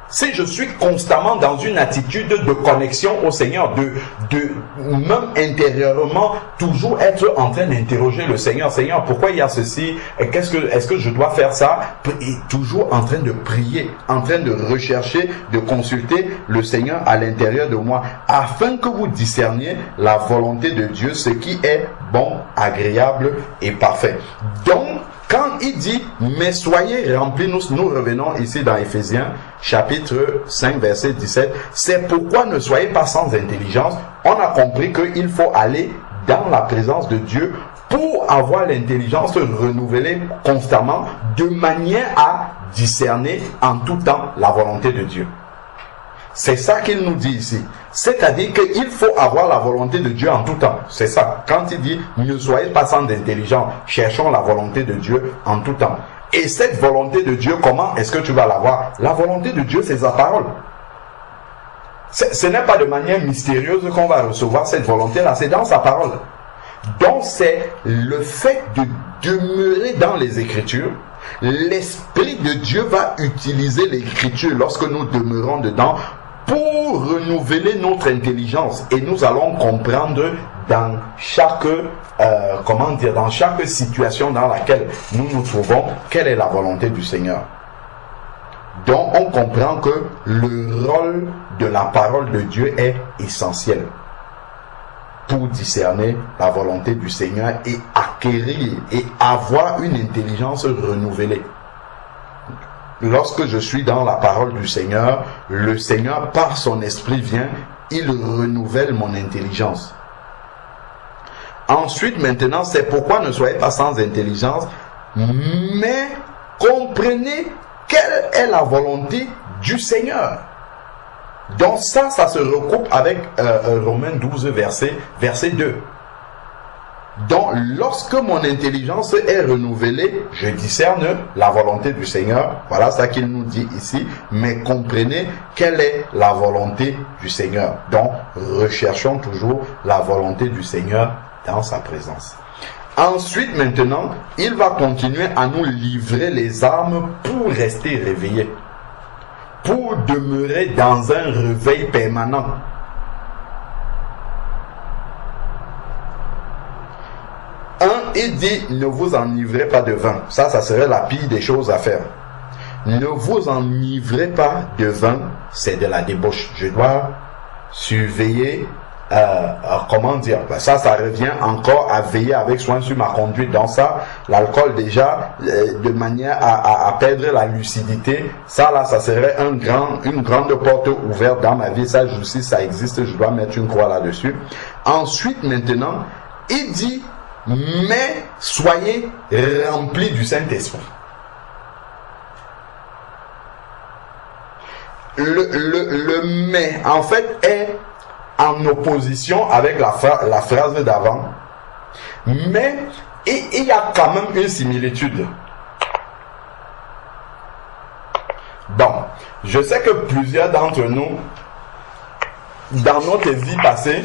Si je suis constamment dans une attitude de connexion au Seigneur, de même intérieurement, toujours être en train d'interroger le Seigneur. Seigneur, pourquoi il y a ceci? Est-ce que je dois faire ça? Et toujours en train de prier, en train de rechercher, de consulter le Seigneur à l'intérieur de moi, afin que vous discerniez la volonté de Dieu, ce qui est bon, agréable et parfait. Donc, quand il dit, mais soyez remplis, nous revenons ici dans Éphésiens, chapitre 5, verset 17, c'est pourquoi ne soyez pas sans intelligence. On a compris qu'il faut aller dans la présence de Dieu pour avoir l'intelligence renouvelée constamment, de manière à discerner en tout temps la volonté de Dieu. C'est ça qu'il nous dit ici. C'est-à-dire qu'il faut avoir la volonté de Dieu en tout temps. C'est ça. Quand il dit « Ne soyez pas sans intelligence, cherchons la volonté de Dieu en tout temps ». Et cette volonté de Dieu, comment est-ce que tu vas l'avoir? La volonté de Dieu, c'est sa parole. Ce n'est pas de manière mystérieuse qu'on va recevoir cette volonté-là, c'est dans sa parole. Donc c'est le fait de demeurer dans les Écritures. L'Esprit de Dieu va utiliser l'Écriture lorsque nous demeurons dedans pour renouveler notre intelligence, et nous allons comprendre dans chaque dans chaque situation dans laquelle nous nous trouvons, quelle est la volonté du Seigneur. Donc on comprend que le rôle de la parole de Dieu est essentiel pour discerner la volonté du Seigneur et acquérir et avoir une intelligence renouvelée. Lorsque je suis dans la parole du Seigneur, le Seigneur, par son esprit, vient, il renouvelle mon intelligence. Ensuite, maintenant, c'est pourquoi ne soyez pas sans intelligence, mais comprenez quelle est la volonté du Seigneur. Donc ça se recoupe avec Romains 12, verset 2. Donc, lorsque mon intelligence est renouvelée, je discerne la volonté du Seigneur. Voilà ça qu'il nous dit ici. Mais comprenez quelle est la volonté du Seigneur. Donc, recherchons toujours la volonté du Seigneur dans sa présence. Ensuite, maintenant, il va continuer à nous livrer les armes pour rester réveillés, pour demeurer dans un réveil permanent. Il dit, ne vous enivrez pas de vin. Ça serait la pire des choses à faire. Ne vous enivrez pas de vin, c'est de la débauche. Je dois surveiller, comment dire, ça revient encore à veiller avec soin sur ma conduite. Dans ça, l'alcool déjà, de manière à perdre la lucidité, ça serait une grande porte ouverte dans ma vie. Ça, si ça existe, je dois mettre une croix là-dessus. Ensuite, maintenant, il dit, mais soyez remplis du Saint-Esprit. Le mais, en fait, est en opposition avec la phrase d'avant. Mais il y a quand même une similitude. Bon, je sais que plusieurs d'entre nous, dans notre vie passée,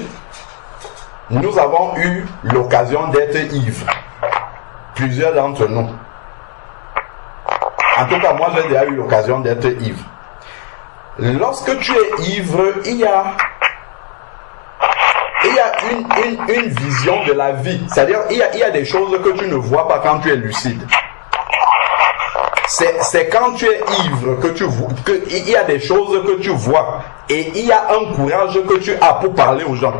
nous avons eu l'occasion d'être ivres. Plusieurs d'entre nous. En tout cas, moi, j'ai déjà eu l'occasion d'être ivre. Lorsque tu es ivre, il y a une vision de la vie. C'est-à-dire, il y a des choses que tu ne vois pas quand tu es lucide. C'est quand tu es ivre que tu vois, il y a des choses que tu vois. Et il y a un courage que tu as pour parler aux gens.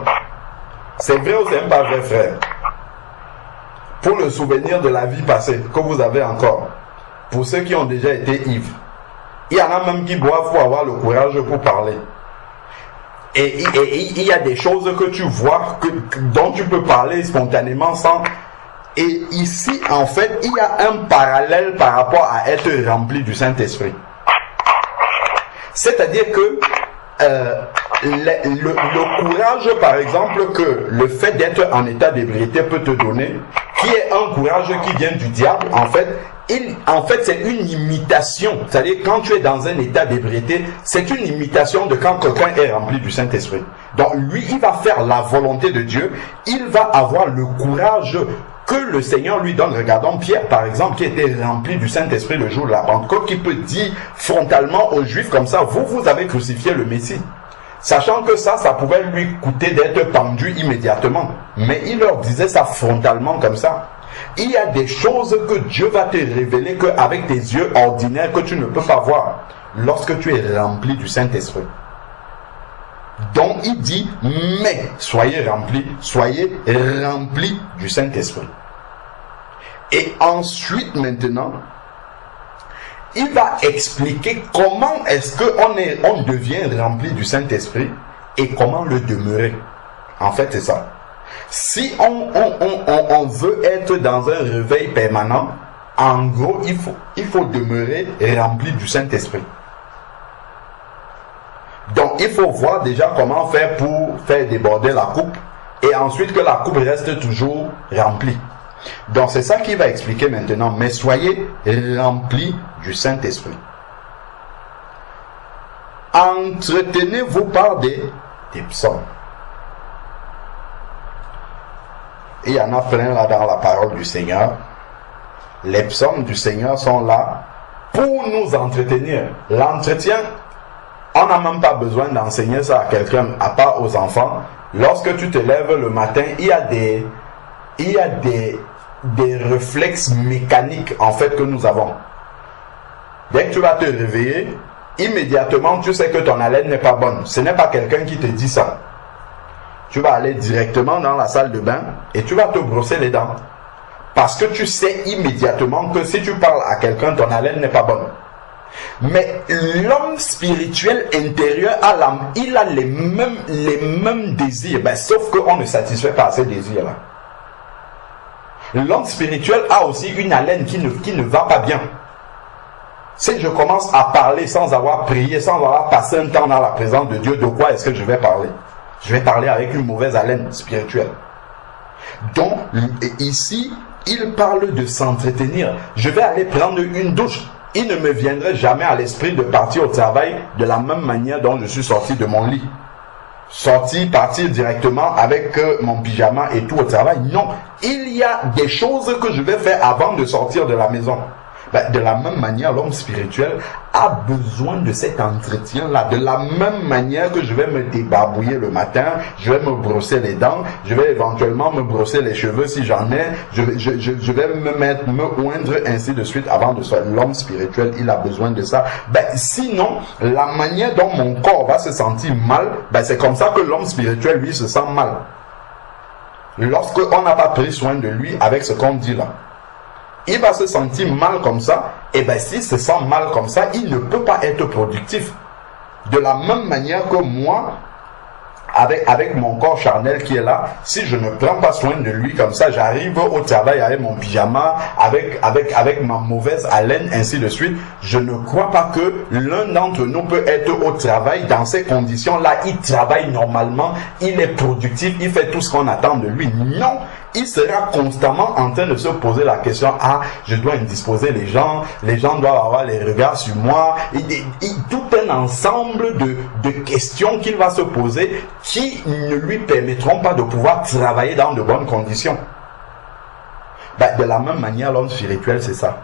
C'est vrai ou c'est même pas vrai, frère? Pour le souvenir de la vie passée que vous avez encore. Pour ceux qui ont déjà été ivres. Il y en a même qui boivent pour avoir le courage pour parler. Et il y a des choses que tu vois, dont tu peux parler spontanément sans... Et ici, en fait, il y a un parallèle par rapport à être rempli du Saint-Esprit. C'est-à-dire que le courage, par exemple, que le fait d'être en état d'ébriété peut te donner, qui est un courage qui vient du diable, en fait, c'est une imitation. C'est-à-dire, quand tu es dans un état d'ébriété, c'est une imitation de quand quelqu'un est rempli du Saint-Esprit. Donc, lui, il va faire la volonté de Dieu. Il va avoir le courage que le Seigneur lui donne. Regardons Pierre, par exemple, qui était rempli du Saint-Esprit le jour de la Pentecôte, qui peut dire frontalement aux Juifs comme ça, vous avez crucifié le Messie. Sachant que ça pouvait lui coûter d'être pendu immédiatement. Mais il leur disait ça frontalement comme ça. Il y a des choses que Dieu va te révéler qu'avec tes yeux ordinaires que tu ne peux pas voir lorsque tu es rempli du Saint-Esprit. Donc il dit, mais soyez remplis du Saint-Esprit. Et ensuite maintenant, il va expliquer comment est-ce qu'on devient rempli du Saint-Esprit et comment le demeurer. En fait, c'est ça. Si on veut être dans un réveil permanent, en gros, il faut demeurer rempli du Saint-Esprit. Donc, il faut voir déjà comment faire pour faire déborder la coupe et ensuite que la coupe reste toujours remplie. Donc, c'est ça qu'il va expliquer maintenant. Mais soyez remplis du Saint-Esprit. Entretenez-vous par des psaumes. Il y en a plein là dans la parole du Seigneur. Les psaumes du Seigneur sont là pour nous entretenir. L'entretien, on n'a même pas besoin d'enseigner ça à quelqu'un, à part aux enfants. Lorsque tu te lèves le matin, il y a des réflexes mécaniques en fait que nous avons. Dès que tu vas te réveiller, immédiatement tu sais que ton haleine n'est pas bonne. Ce n'est pas quelqu'un qui te dit ça. Tu vas aller directement dans la salle de bain et tu vas te brosser les dents. Parce que tu sais immédiatement que si tu parles à quelqu'un, ton haleine n'est pas bonne. Mais l'homme spirituel intérieur a il a les mêmes désirs, sauf qu'on ne satisfait pas ces désirs-là. L'homme spirituel a aussi une haleine qui ne va pas bien. Si je commence à parler sans avoir prié, sans avoir passé un temps dans la présence de Dieu, de quoi est-ce que je vais parler? Je vais parler avec une mauvaise haleine spirituelle. Donc, ici, il parle de s'entretenir. Je vais aller prendre une douche. Il ne me viendrait jamais à l'esprit de partir au travail de la même manière dont je suis sorti de mon lit. Partir directement avec mon pyjama et tout au travail. Non, il y a des choses que je vais faire avant de sortir de la maison. De la même manière, l'homme spirituel a besoin de cet entretien-là. De la même manière que je vais me débarbouiller le matin, je vais me brosser les dents, je vais éventuellement me brosser les cheveux si j'en ai, je vais me oindre ainsi de suite avant de sortir. L'homme spirituel, il a besoin de ça. Sinon, la manière dont mon corps va se sentir mal, c'est comme ça que l'homme spirituel, lui, se sent mal. Lorsqu'on n'a pas pris soin de lui avec ce qu'on dit là. Il va se sentir mal comme ça, et s'il se sent mal comme ça, il ne peut pas être productif. De la même manière que moi, avec mon corps charnel qui est là, si je ne prends pas soin de lui comme ça, j'arrive au travail avec mon pyjama, avec ma mauvaise haleine, ainsi de suite. Je ne crois pas que l'un d'entre nous peut être au travail dans ces conditions-là. Il travaille normalement, il est productif, il fait tout ce qu'on attend de lui. Non, il sera constamment en train de se poser la question, je dois indisposer les gens doivent avoir les regards sur moi, tout un ensemble de questions qu'il va se poser qui ne lui permettront pas de pouvoir travailler dans de bonnes conditions. De la même manière, l'homme spirituel, c'est ça.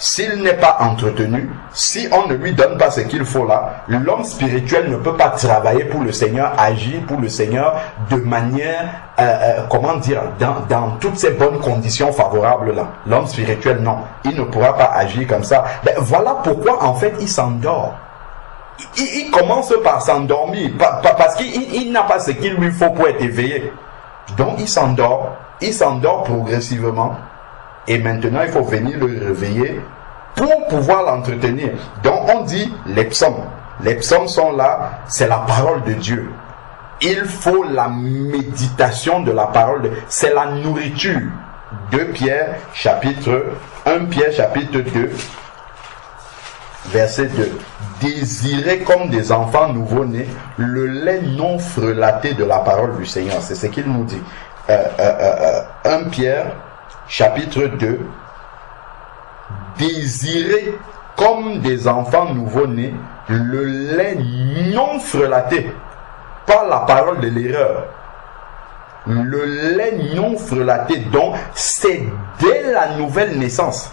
s'il n'est pas entretenu, si on ne lui donne pas ce qu'il faut là, l'homme spirituel ne peut pas travailler pour le Seigneur, agir pour le Seigneur de manière, comment dire, dans toutes ces bonnes conditions favorables là. L'homme spirituel, non, il ne pourra pas agir comme ça. Ben, voilà pourquoi en fait il s'endort. Il commence par s'endormir, parce qu'il n'a pas ce qu'il lui faut pour être éveillé. Donc il s'endort progressivement. Et maintenant, il faut venir le réveiller pour pouvoir l'entretenir. Donc, on dit les psaumes. Les psaumes sont là, c'est la parole de Dieu. Il faut la méditation de la parole. C'est la nourriture. 1 Pierre chapitre 2, verset 2. Désirez comme des enfants nouveau-nés le lait non frelaté de la parole du Seigneur. C'est ce qu'il nous dit. 1 Pierre chapitre 2, désirez comme des enfants nouveau-nés le lait non frelaté, pas la parole de l'erreur. Le lait non frelaté, donc c'est dès la nouvelle naissance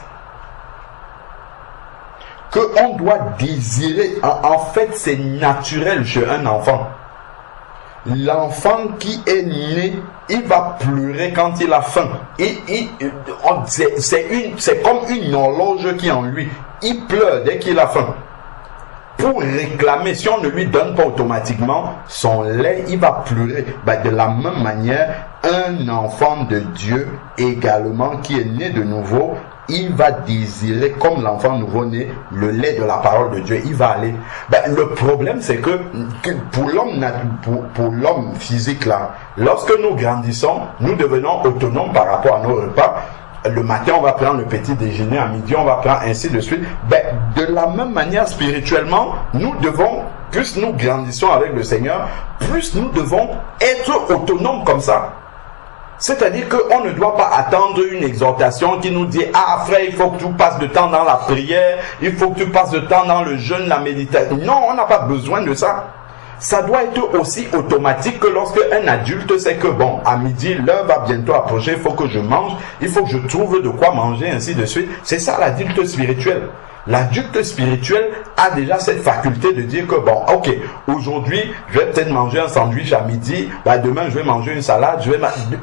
qu'on doit désirer. En fait, c'est naturel chez un enfant. L'enfant qui est né, il va pleurer quand il a faim. C'est comme une horloge qui est en lui. Il pleure dès qu'il a faim. Pour réclamer, si on ne lui donne pas automatiquement son lait, il va pleurer. Ben, de la même manière, un enfant de Dieu également qui est né de nouveau, il va désirer, comme l'enfant nouveau-né, le lait de la parole de Dieu. Il va aller. Ben, le problème, c'est que pour l'homme physique, là, lorsque nous grandissons, nous devenons autonomes par rapport à nos repas. Le matin, on va prendre le petit déjeuner, à midi, on va prendre ainsi de suite. Ben, de la même manière, spirituellement, nous devons, plus nous grandissons avec le Seigneur, plus nous devons être autonomes comme ça. C'est-à-dire qu'on ne doit pas attendre une exhortation qui nous dit « Ah frère, il faut que tu passes de temps dans la prière, il faut que tu passes de temps dans le jeûne, la méditation. » Non, on n'a pas besoin de ça. Ça doit être aussi automatique que lorsque un adulte sait que bon, à midi, l'heure va bientôt approcher, il faut que je mange, il faut que je trouve de quoi manger, ainsi de suite. C'est ça l'adulte spirituel. L'adulte spirituel a déjà cette faculté de dire que bon, ok, aujourd'hui, je vais peut-être manger un sandwich à midi, bah, demain, je vais manger une salade,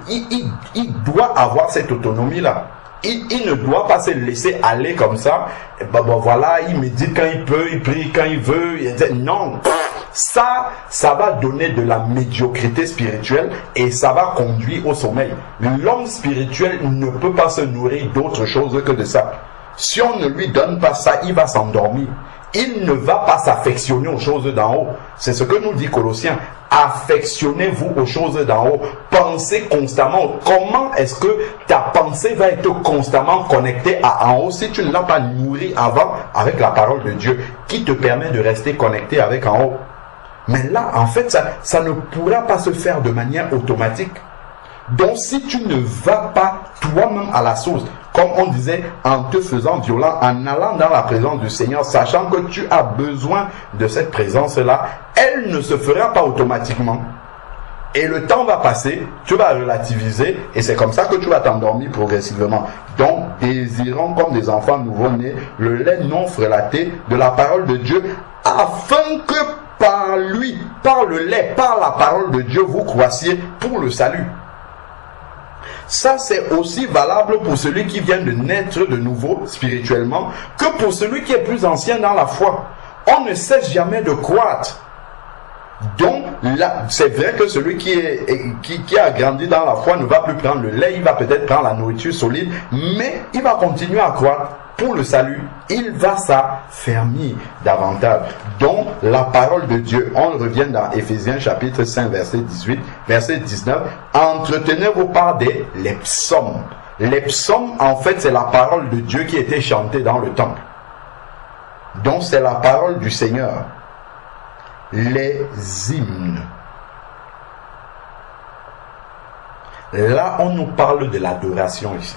il doit avoir cette autonomie-là. Il ne doit pas se laisser aller comme ça. Bon, voilà, il médite quand il peut, il prie quand il veut. Non, ça va donner de la médiocrité spirituelle et ça va conduire au sommeil. L'homme spirituel ne peut pas se nourrir d'autre chose que de ça. Si on ne lui donne pas ça, il va s'endormir. Il ne va pas s'affectionner aux choses d'en haut. C'est ce que nous dit Colossiens. Affectionnez-vous aux choses d'en haut. Pensez constamment. Comment est-ce que ta pensée va être constamment connectée à en haut si tu ne l'as pas nourrie avant avec la parole de Dieu qui te permet de rester connecté avec en haut? Mais là, en fait, ça ne pourra pas se faire de manière automatique. Donc, si tu ne vas pas toi-même à la source, comme on disait, en te faisant violent, en allant dans la présence du Seigneur, sachant que tu as besoin de cette présence-là, elle ne se fera pas automatiquement. Et le temps va passer, tu vas relativiser, et c'est comme ça que tu vas t'endormir progressivement. Donc, désirons comme des enfants nouveau-nés le lait non frelaté de la parole de Dieu, afin que par lui, par le lait, par la parole de Dieu, vous croissiez pour le salut. Ça, c'est aussi valable pour celui qui vient de naître de nouveau spirituellement que pour celui qui est plus ancien dans la foi. On ne cesse jamais de croître. Donc, là, c'est vrai que celui qui a grandi dans la foi ne va plus prendre le lait, il va peut-être prendre la nourriture solide, mais il va continuer à croître pour le salut. Il va s'affermir davantage. Donc, la parole de Dieu, on revient dans Éphésiens chapitre 5, verset 18, verset 19, entretenez-vous par les psaumes. Les psaumes, en fait, c'est la parole de Dieu qui était chantée dans le temple. Donc, c'est la parole du Seigneur. Les hymnes. Là, on nous parle de l'adoration ici.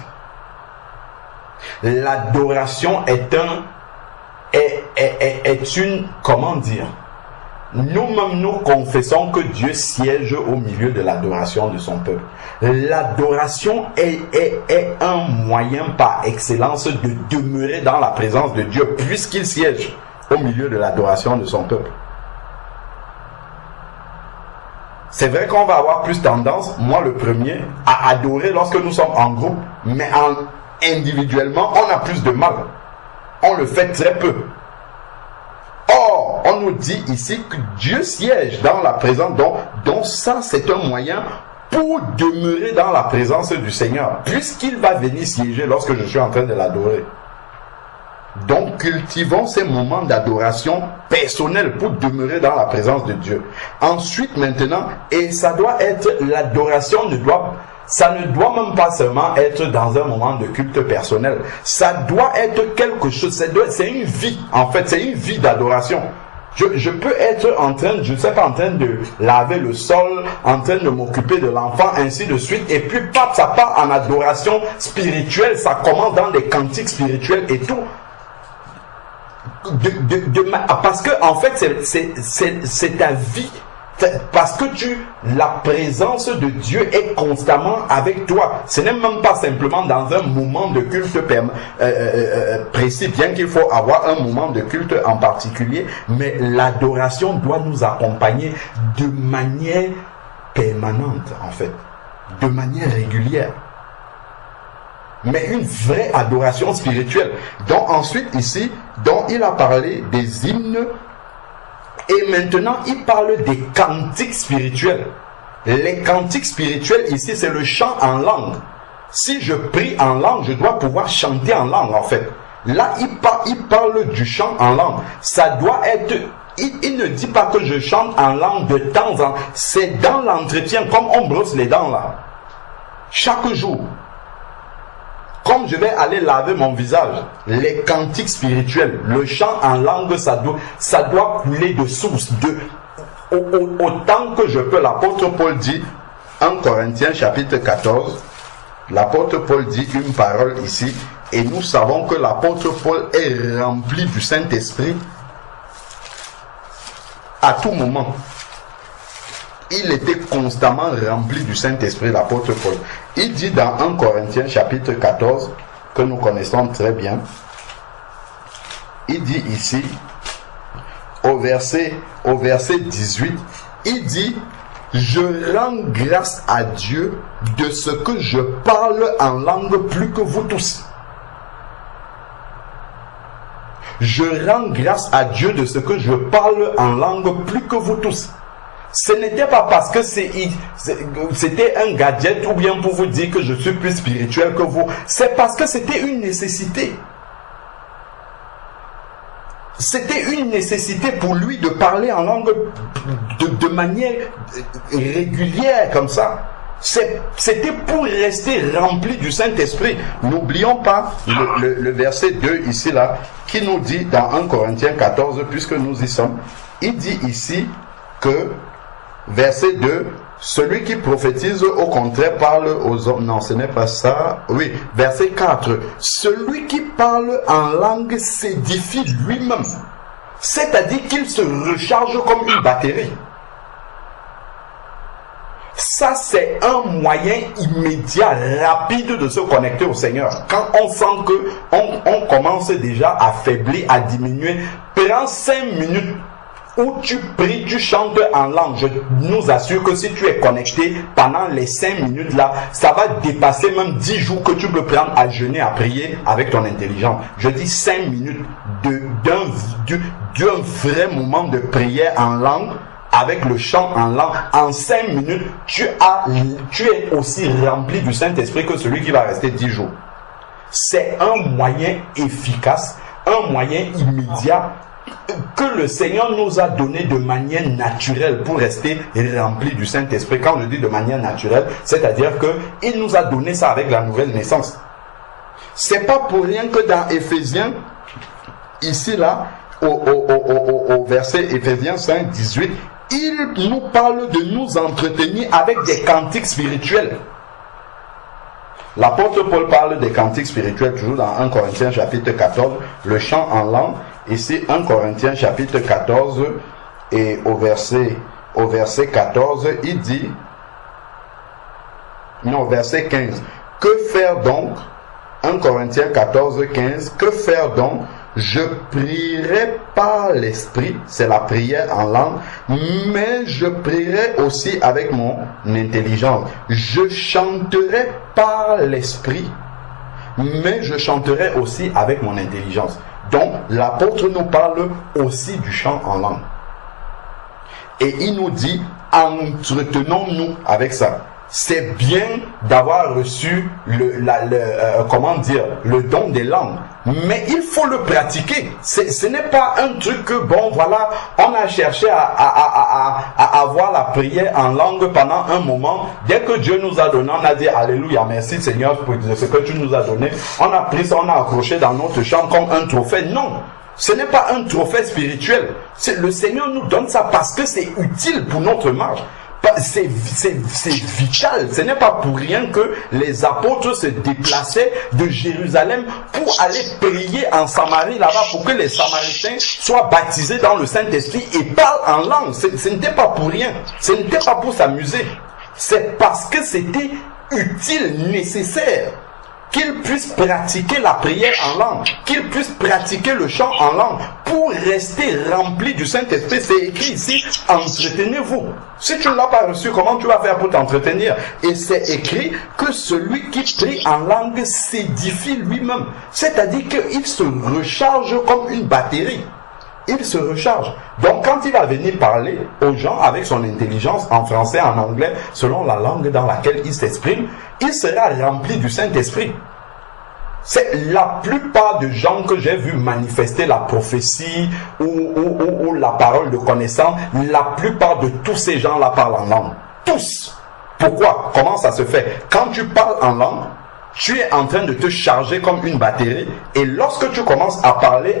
L'adoration est une, comment dire, nous-mêmes nous confessons que Dieu siège au milieu de l'adoration de son peuple. L'adoration est un moyen par excellence de demeurer dans la présence de Dieu, puisqu'il siège au milieu de l'adoration de son peuple. C'est vrai qu'on va avoir plus tendance, moi le premier, à adorer lorsque nous sommes en groupe, mais individuellement, on a plus de mal. On le fait très peu. Or, on nous dit ici que Dieu siège dans la présence, donc ça c'est un moyen pour demeurer dans la présence du Seigneur, puisqu'il va venir siéger lorsque je suis en train de l'adorer. Donc cultivons ces moments d'adoration personnelle pour demeurer dans la présence de Dieu. Ensuite maintenant, et ça doit être, l'adoration ça ne doit même pas seulement être dans un moment de culte personnel. Ça doit être quelque chose, c'est une vie en fait, c'est une vie d'adoration. Je peux être en train, je ne sais pas, en train de laver le sol, en train de m'occuper de l'enfant, ainsi de suite, et puis pap, ça part en adoration spirituelle, ça commence dans des cantiques spirituels et tout. Parce que en fait c'est ta vie, parce que la présence de Dieu est constamment avec toi. Ce n'est même pas simplement dans un moment de culte précis, bien qu'il faut avoir un moment de culte en particulier, mais l'adoration doit nous accompagner de manière permanente en fait, de manière régulière. Mais une vraie adoration spirituelle. Donc ensuite ici, donc il a parlé des hymnes et maintenant il parle des cantiques spirituels. Les cantiques spirituels ici c'est le chant en langue. Si je prie en langue, je dois pouvoir chanter en langue en fait. Là il parle du chant en langue. Ça doit être... Il ne dit pas que je chante en langue de temps en temps. C'est dans l'entretien, comme on brosse les dents là. Chaque jour. Comme je vais aller laver mon visage, les cantiques spirituels, le chant en langue, ça doit couler de source. Autant que je peux, l'apôtre Paul dit, 1 Corinthiens chapitre 14, l'apôtre Paul dit une parole ici, et nous savons que l'apôtre Paul est rempli du Saint-Esprit à tout moment. Il était constamment rempli du Saint-Esprit, l'apôtre Paul. Il dit dans 1 Corinthiens chapitre 14, que nous connaissons très bien, il dit ici, au verset 18, il dit, je rends grâce à Dieu de ce que je parle en langue plus que vous tous. Je rends grâce à Dieu de ce que je parle en langue plus que vous tous. Ce n'était pas parce que c'était un gadget ou bien pour vous dire que je suis plus spirituel que vous. C'est parce que c'était une nécessité. C'était une nécessité pour lui de parler en langue de manière régulière comme ça. C'était pour rester rempli du Saint-Esprit. N'oublions pas le verset 2 ici là, qui nous dit dans 1 Corinthiens 14, puisque nous y sommes, il dit ici que verset 2, celui qui prophétise au contraire parle aux hommes. Non, ce n'est pas ça. Oui, verset 4. Celui qui parle en langue s'édifie lui-même. C'est-à-dire qu'il se recharge comme une batterie. Ça, c'est un moyen immédiat, rapide de se connecter au Seigneur. Quand on sent que on commence déjà à faiblir, à diminuer, prends 5 minutes où tu pries, tu chantes en langue. Je nous assure que si tu es connecté pendant les 5 minutes là, ça va dépasser même 10 jours que tu peux prendre à jeûner, à prier avec ton intelligence. Je dis 5 minutes d'un vrai moment de prière en langue, avec le chant en langue. En 5 minutes, tu es aussi rempli du Saint-Esprit que celui qui va rester 10 jours. C'est un moyen efficace, un moyen immédiat que le Seigneur nous a donné de manière naturelle pour rester rempli du Saint-Esprit. Quand je dis de manière naturelle, c'est-à-dire qu'il nous a donné ça avec la nouvelle naissance. C'est pas pour rien que dans Éphésiens, ici là, au verset Éphésiens 5, 18, il nous parle de nous entretenir avec des cantiques spirituels. L'apôtre Paul parle des cantiques spirituels toujours dans 1 Corinthiens chapitre 14, le chant en langue. Ici, 1 Corinthiens chapitre 14, Et au verset 14, il dit, non, verset 15, que faire donc, 1 Corinthiens 14, 15, que faire donc? Je prierai par l'esprit, c'est la prière en langue, mais je prierai aussi avec mon intelligence. Je chanterai par l'esprit, mais je chanterai aussi avec mon intelligence. Donc, l'apôtre nous parle aussi du chant en langue. Et il nous dit, entretenons-nous avec ça. C'est bien d'avoir reçu le don des langues, mais il faut le pratiquer. Ce n'est pas un truc que, bon, voilà, on a cherché à avoir la prière en langue pendant un moment. Dès que Dieu nous a donné, on a dit, alléluia, merci Seigneur pour ce que tu nous as donné. On a pris ça, on a accroché dans notre chambre comme un trophée. Non, ce n'est pas un trophée spirituel. Le Seigneur nous donne ça parce que c'est utile pour notre marche. C'est vital. Ce n'est pas pour rien que les apôtres se déplaçaient de Jérusalem pour aller prier en Samarie là-bas pour que les Samaritains soient baptisés dans le Saint-Esprit et parlent en langue. Ce n'était pas pour rien. Ce n'était pas pour s'amuser. C'est parce que c'était utile, nécessaire, qu'ils puissent pratiquer la prière en langue, qu'ils puissent pratiquer le chant en langue pour rester remplis du Saint-Esprit. C'est écrit ici, entretenez-vous. Si tu ne l'as pas reçu, comment tu vas faire pour t'entretenir? Et c'est écrit que celui qui prie en langue s'édifie lui-même. C'est-à-dire qu'il se recharge comme une batterie. Il se recharge. Donc quand il va venir parler aux gens avec son intelligence, en français, en anglais, selon la langue dans laquelle il s'exprime, il sera rempli du Saint-Esprit. C'est la plupart des gens que j'ai vu manifester la prophétie ou la parole de connaissance, la plupart de tous ces gens-là parlent en langue. Tous. Pourquoi? Comment ça se fait? Quand tu parles en langue, tu es en train de te charger comme une batterie, et lorsque tu commences à parler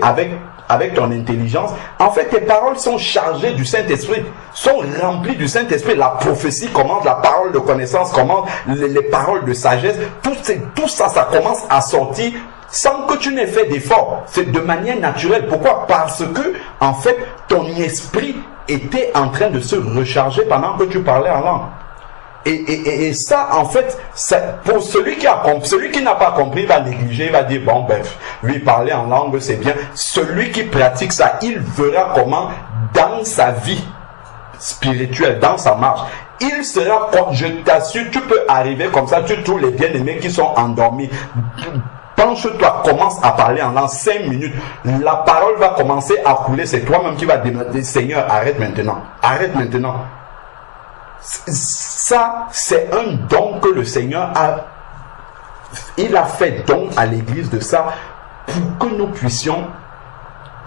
avec ton intelligence, en fait tes paroles sont chargées du Saint-Esprit, sont remplies du Saint-Esprit. La prophétie commence, la parole de connaissance commence, les paroles de sagesse, tout ça, ça commence à sortir sans que tu n'aies fait d'effort. C'est de manière naturelle. Pourquoi? Parce que, en fait, ton esprit était en train de se recharger pendant que tu parlais en langue. Et ça, en fait, pour celui qui n'a pas compris, il va négliger, il va dire, bon, bref, lui parler en langue, c'est bien. Celui qui pratique ça, il verra comment, dans sa vie spirituelle, dans sa marche, il sera, je t'assure, tu peux arriver comme ça, tu trouves les bien-aimés qui sont endormis. Penche-toi, commence à parler en langue 5 minutes. La parole va commencer à couler, c'est toi-même qui vas demander, Seigneur, arrête maintenant, arrête maintenant. Ça, c'est un don que le Seigneur il a fait don à l'église de ça pour que nous puissions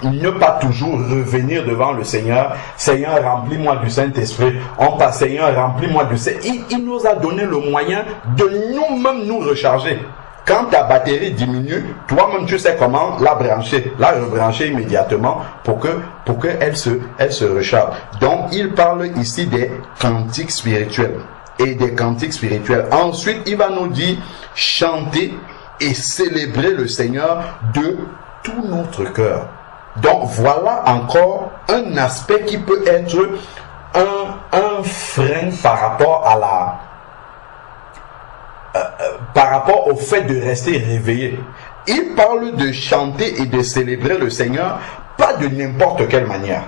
ne pas toujours revenir devant le Seigneur. Seigneur, remplis-moi du Saint-Esprit. Seigneur, remplis-moi du Saint-Esprit. Il nous a donné le moyen de nous-mêmes nous recharger. Quand ta batterie diminue, toi-même tu sais comment la rebrancher immédiatement pour qu'elle se recharge. Donc il parle ici des cantiques spirituels et des cantiques spirituels. Ensuite, il va nous dire chanter et célébrer le Seigneur de tout notre cœur. Donc voilà encore un aspect qui peut être un frein par rapport au fait de rester réveillé. Il parle de chanter et de célébrer le Seigneur, pas de n'importe quelle manière.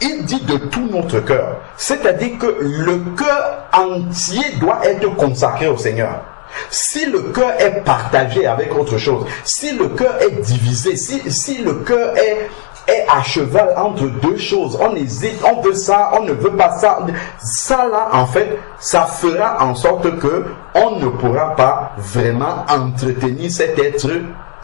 Il dit de tout notre cœur, c'est-à-dire que le cœur entier doit être consacré au Seigneur. Si le cœur est partagé avec autre chose, si le cœur est divisé, si le cœur est à cheval entre deux choses, on hésite, on veut ça, on ne veut pas ça, ça là en fait, ça fera en sorte que on ne pourra pas vraiment entretenir cet être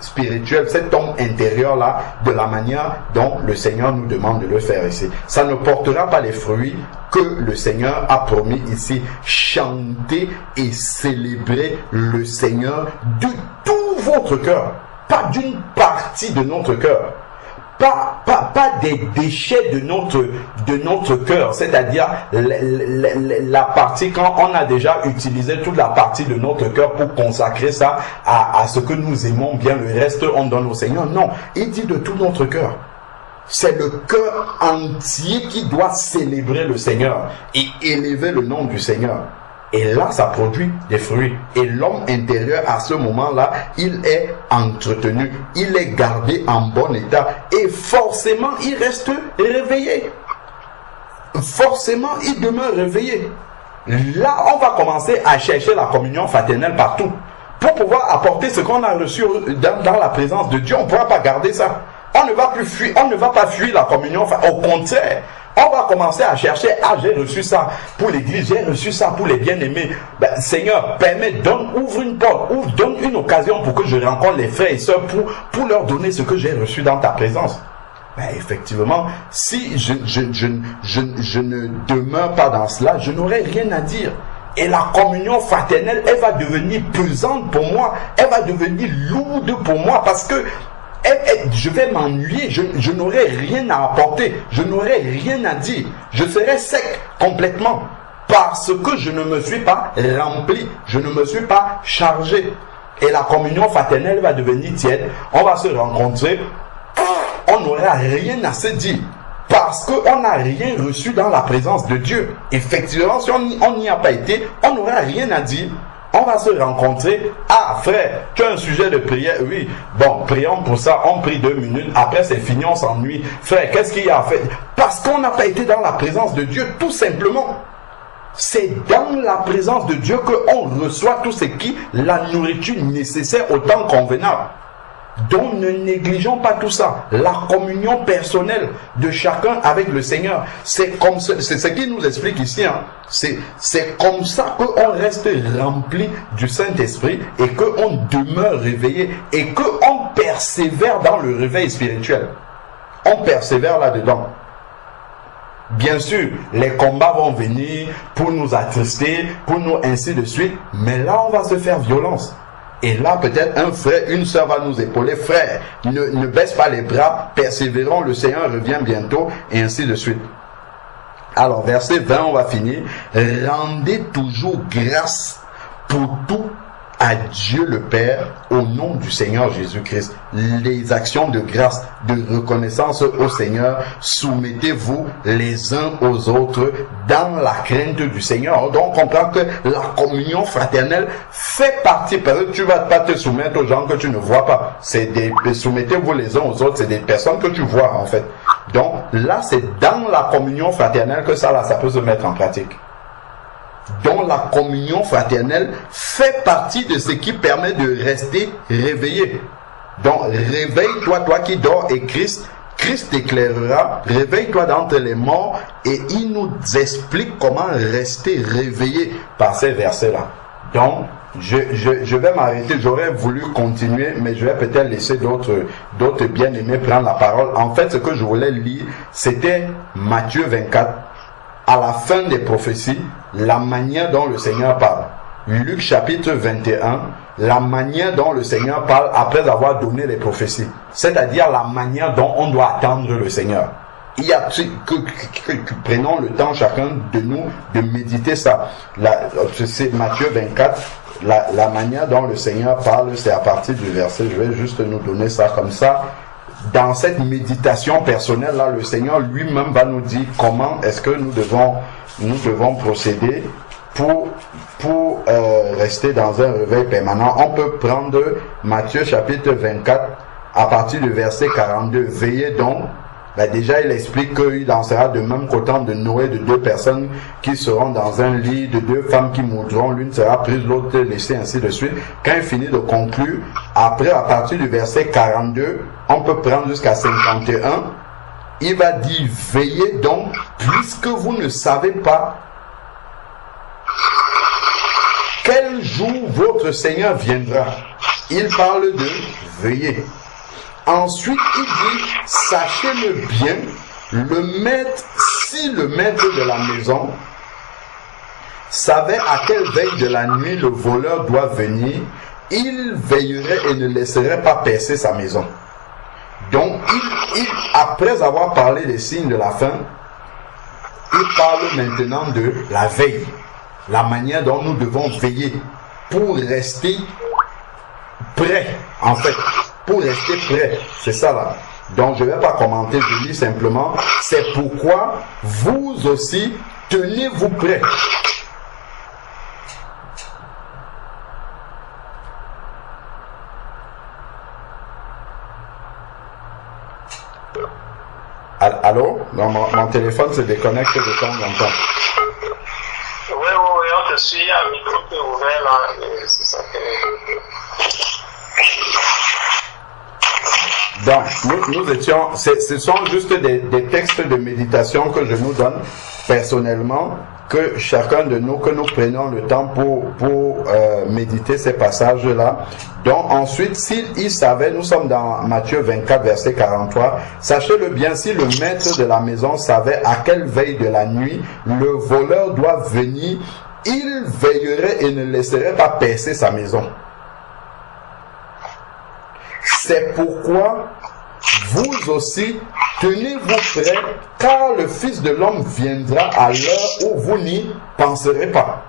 spirituel, cet homme intérieur là, de la manière dont le Seigneur nous demande de le faire ici. Ça ne portera pas les fruits que le Seigneur a promis ici. Chanter et célébrer le Seigneur de tout votre cœur, pas d'une partie de notre cœur. Pas des déchets de notre cœur, c'est-à-dire la partie quand on a déjà utilisé toute la partie de notre cœur pour consacrer ça à ce que nous aimons bien, le reste on donne au Seigneur. Non, il dit de tout notre cœur. C'est le cœur entier qui doit célébrer le Seigneur et élever le nom du Seigneur. Et là, ça produit des fruits. Et l'homme intérieur, à ce moment-là, il est entretenu, il est gardé en bon état. Et forcément, il reste réveillé. Forcément, il demeure réveillé. Là, on va commencer à chercher la communion fraternelle partout. Pour pouvoir apporter ce qu'on a reçu dans la présence de Dieu, on ne pourra pas garder ça. On ne va plus fuir, on ne va pas fuir la communion. Au contraire, on va commencer à chercher. Ah, j'ai reçu ça pour l'église, j'ai reçu ça pour les bien-aimés. Ben, Seigneur, permets, ouvre une porte, donne une occasion pour que je rencontre les frères et sœurs pour leur donner ce que j'ai reçu dans ta présence. Ben, effectivement, si je ne demeure pas dans cela, je n'aurai rien à dire. Et la communion fraternelle, elle va devenir pesante pour moi, elle va devenir lourde pour moi parce que je vais m'ennuyer, je n'aurai rien à apporter, je n'aurai rien à dire, je serai sec complètement parce que je ne me suis pas rempli, je ne me suis pas chargé. Et la communion fraternelle va devenir tiède, on va se rencontrer, on n'aura rien à se dire. Parce qu'on n'a rien reçu dans la présence de Dieu. Effectivement, si on n'y a pas été, on n'aura rien à dire. On va se rencontrer. Ah, frère, tu as un sujet de prière? Oui. Bon, prions pour ça. On prie 2 minutes. Après, c'est fini, on s'ennuie. Frère, qu'est-ce qu'il y a à faire? Parce qu'on n'a pas été dans la présence de Dieu, tout simplement. C'est dans la présence de Dieu qu'on reçoit tout ce qui est la nourriture nécessaire au temps convenable. Donc ne négligeons pas tout ça. La communion personnelle de chacun avec le Seigneur. C'est ce qu'il nous explique ici. Hein. C'est comme ça qu'on reste rempli du Saint-Esprit et qu'on demeure réveillé et qu'on persévère dans le réveil spirituel. On persévère là-dedans. Bien sûr, les combats vont venir pour nous attrister, pour nous ainsi de suite. Mais là, on va se faire violence. Et là, peut-être un frère, une sœur va nous épauler. Frère, ne baisse pas les bras, persévérons, le Seigneur revient bientôt, et ainsi de suite. Alors, verset 20, on va finir. Rendez toujours grâce pour tout à Dieu le Père au nom du Seigneur Jésus-Christ. Les actions de grâce, de reconnaissance au Seigneur, soumettez-vous les uns aux autres dans la crainte du Seigneur. Donc on comprend que la communion fraternelle fait partie, parce que tu ne vas pas te soumettre aux gens que tu ne vois pas. Soumettez-vous les uns aux autres, c'est des personnes que tu vois en fait. Donc là c'est dans la communion fraternelle que ça peut se mettre en pratique. Dont la communion fraternelle fait partie de ce qui permet de rester réveillé. Donc réveille-toi, toi qui dors, et Christ t'éclairera. Réveille-toi d'entre les morts, et il nous explique comment rester réveillé par ces versets-là. Donc je vais m'arrêter. J'aurais voulu continuer, mais je vais peut-être laisser d'autres bien-aimés prendre la parole. En fait, ce que je voulais lire, c'était Matthieu 24. À la fin des prophéties, la manière dont le Seigneur parle. Luc chapitre 21, la manière dont le Seigneur parle après avoir donné les prophéties. C'est-à-dire la manière dont on doit attendre le Seigneur. Il y a prenons le temps chacun de nous de méditer ça. C'est Matthieu 24, la manière dont le Seigneur parle, c'est à partir du verset. Je vais juste nous donner ça comme ça. Dans cette méditation personnelle là, le Seigneur lui-même va nous dire comment est-ce que nous devons procéder pour rester dans un réveil permanent. On peut prendre Matthieu chapitre 24 à partir du verset 42. Veillez donc. Déjà il explique qu'il en sera de même qu'au temps de Noé, de 2 personnes qui seront dans un lit, de 2 femmes qui mourront, l'une sera prise, l'autre laissée, ainsi de suite. Quand il finit de conclure, après à partir du verset 42, on peut prendre jusqu'à 51, il va dire veillez donc, puisque vous ne savez pas quel jour votre Seigneur viendra. Il parle de veiller. Ensuite, il dit, sachez-le bien, si le maître de la maison savait à quelle veille de la nuit le voleur doit venir, il veillerait et ne laisserait pas percer sa maison. Donc, après avoir parlé des signes de la fin, il parle maintenant de la veille, la manière dont nous devons veiller pour rester prêts, en fait. Pour rester prêt, c'est ça là. Donc je ne vais pas commenter, je lis simplement. C'est pourquoi vous aussi, tenez-vous prêts. Allô? Non, mon téléphone se déconnecte de temps en temps. Oui, on te suit, un micro qui est ouvert là, et c'est ça que... Donc, nous étions, ce sont juste des textes de méditation que je nous donne personnellement, que chacun de nous, que nous prenions le temps pour méditer ces passages-là. Donc ensuite, s'il savait, nous sommes dans Matthieu 24, verset 43, sachez-le bien, si le maître de la maison savait à quelle veille de la nuit le voleur doit venir, il veillerait et ne laisserait pas percer sa maison. C'est pourquoi vous aussi, tenez-vous prêts, car le Fils de l'homme viendra à l'heure où vous n'y penserez pas.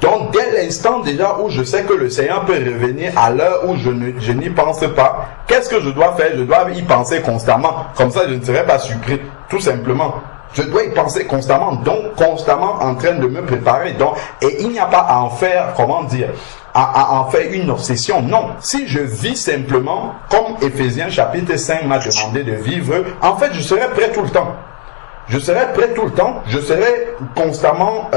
Donc, dès l'instant déjà où je sais que le Seigneur peut revenir à l'heure où je n'y pense pas, qu'est-ce que je dois faire? Je dois y penser constamment. Comme ça, je ne serai pas surpris, tout simplement. Je dois y penser constamment, donc constamment en train de me préparer. Donc, et il n'y a pas à en faire, comment dire, à en faire une obsession. Non, si je vis simplement, comme Éphésiens chapitre 5 m'a demandé de vivre, en fait, je serai prêt tout le temps. Je serai prêt tout le temps, je serai constamment,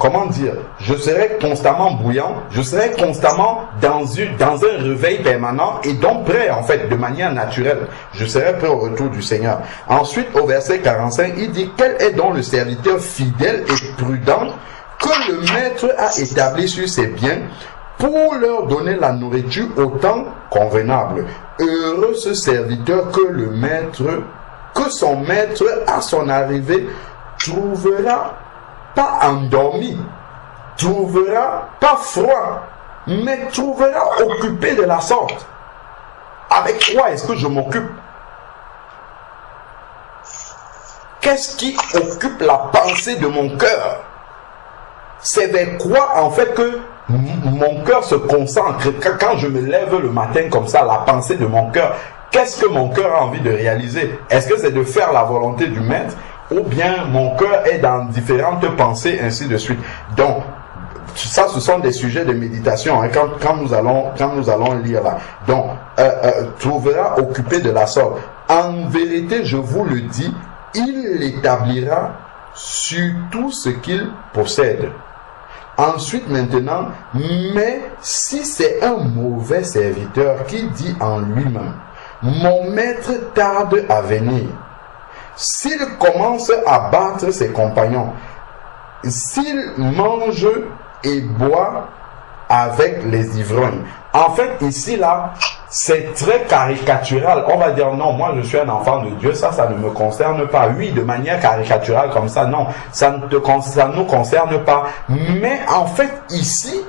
comment dire, je serai constamment bouillant, je serai constamment dans un réveil permanent et donc prêt en fait, de manière naturelle. Je serai prêt au retour du Seigneur. Ensuite, au verset 45, il dit, quel est donc le serviteur fidèle et prudent que le maître a établi sur ses biens pour leur donner la nourriture au temps convenable. Heureux ce serviteur que son maître à son arrivée trouvera pas endormi, trouvera pas froid, mais trouvera occupé de la sorte. Avec quoi est-ce que je m'occupe? Qu'est-ce qui occupe la pensée de mon cœur? C'est vers quoi en fait que mon cœur se concentre? Quand je me lève le matin comme ça, la pensée de mon cœur, qu'est-ce que mon cœur a envie de réaliser? Est-ce que c'est de faire la volonté du maître? Ou bien mon cœur est dans différentes pensées, ainsi de suite. Donc, ça, ce sont des sujets de méditation, hein, quand nous allons lire là. Donc, trouvera occupé de la sorte. En vérité, je vous le dis, il l'établira sur tout ce qu'il possède. Ensuite, maintenant, mais si c'est un mauvais serviteur qui dit en lui-même, mon maître tarde à venir, s'il commence à battre ses compagnons, s'il mange et boit avec les ivrognes. En fait, ici, là, c'est très caricatural. On va dire, non, moi, je suis un enfant de Dieu, ça ne me concerne pas. Oui, de manière caricaturale comme ça, non, ça ne nous concerne pas. Mais en fait, ici,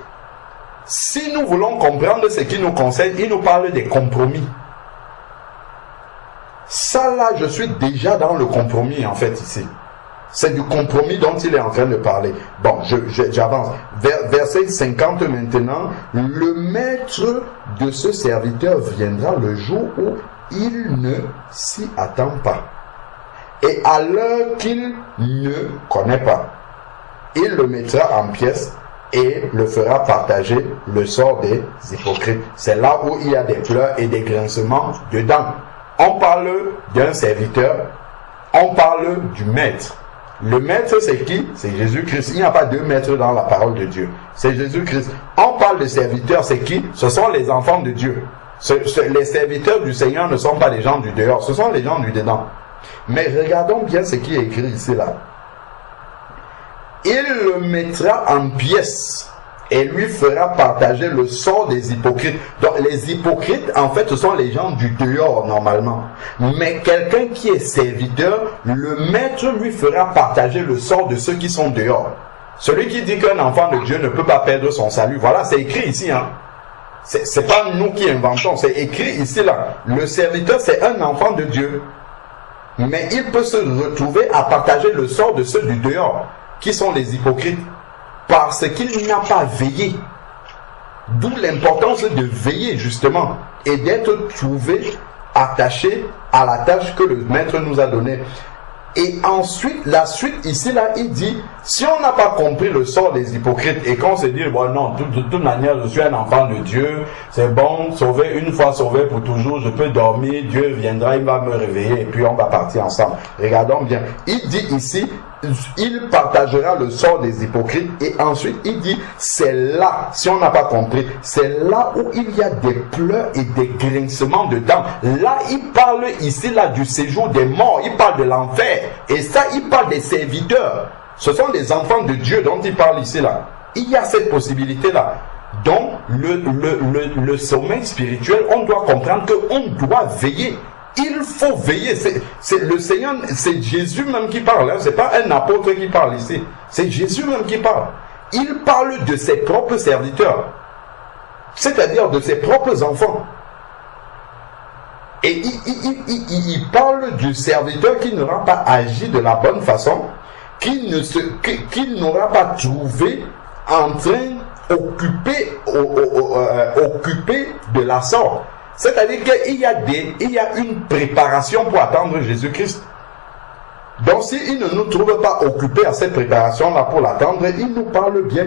si nous voulons comprendre ce qui nous concerne, il nous parle des compromis. Ça, là, je suis déjà dans le compromis, en fait, ici. C'est du compromis dont il est en train de parler. Bon, j'avance. Verset 50 maintenant. Le maître de ce serviteur viendra le jour où il ne s'y attend pas. Et à l'heure qu'il ne connaît pas. Il le mettra en pièces et le fera partager le sort des hypocrites. C'est là où il y a des pleurs et des grincements dedans. On parle d'un serviteur, on parle du maître. Le maître, c'est qui? C'est Jésus-Christ. Il n'y a pas deux maîtres dans la parole de Dieu. C'est Jésus-Christ. On parle de serviteurs, c'est qui? Ce sont les enfants de Dieu. Les serviteurs du Seigneur ne sont pas les gens du dehors, ce sont les gens du dedans. Mais regardons bien ce qui est écrit ici, là. Il le mettra en pièces et lui fera partager le sort des hypocrites. Donc les hypocrites, en fait, ce sont les gens du dehors normalement. Mais quelqu'un qui est serviteur, le maître lui fera partager le sort de ceux qui sont dehors. Celui qui dit qu'un enfant de Dieu ne peut pas perdre son salut, voilà, c'est écrit ici, hein. C'est pas nous qui inventons, c'est écrit ici, là. Le serviteur, c'est un enfant de Dieu. Mais il peut se retrouver à partager le sort de ceux du dehors, qui sont les hypocrites. Parce qu'il n'a pas veillé. D'où l'importance de veiller justement et d'être trouvé attaché à la tâche que le maître nous a donnée. Et ensuite, la suite ici, là, il dit, si on n'a pas compris le sort des hypocrites et qu'on se dit, bon non, de toute manière, je suis un enfant de Dieu, c'est bon, sauvé une fois, sauvé pour toujours, je peux dormir, Dieu viendra, il va me réveiller et puis on va partir ensemble. Regardons bien, il dit ici, il partagera le sort des hypocrites et ensuite il dit, c'est là, si on n'a pas compris, c'est là où il y a des pleurs et des grincements de dents. Là, il parle ici, là, du séjour des morts, il parle de l'enfer. Et ça, il parle des serviteurs. Ce sont des enfants de Dieu dont il parle ici, là. Il y a cette possibilité-là. Donc, le sommeil spirituel, on doit comprendre qu'on doit veiller. Il faut veiller. C'est le Seigneur, c'est Jésus même qui parle. Hein. Ce n'est pas un apôtre qui parle ici. C'est Jésus même qui parle. Il parle de ses propres serviteurs. C'est-à-dire de ses propres enfants. Et il parle du serviteur qui n'aura pas agi de la bonne façon, qui n'aura pas trouvé en train occupé de la sorte. C'est-à-dire qu'il y a une préparation pour attendre Jésus-Christ. Donc s'il ne nous trouve pas occupés à cette préparation-là pour l'attendre, il nous parle bien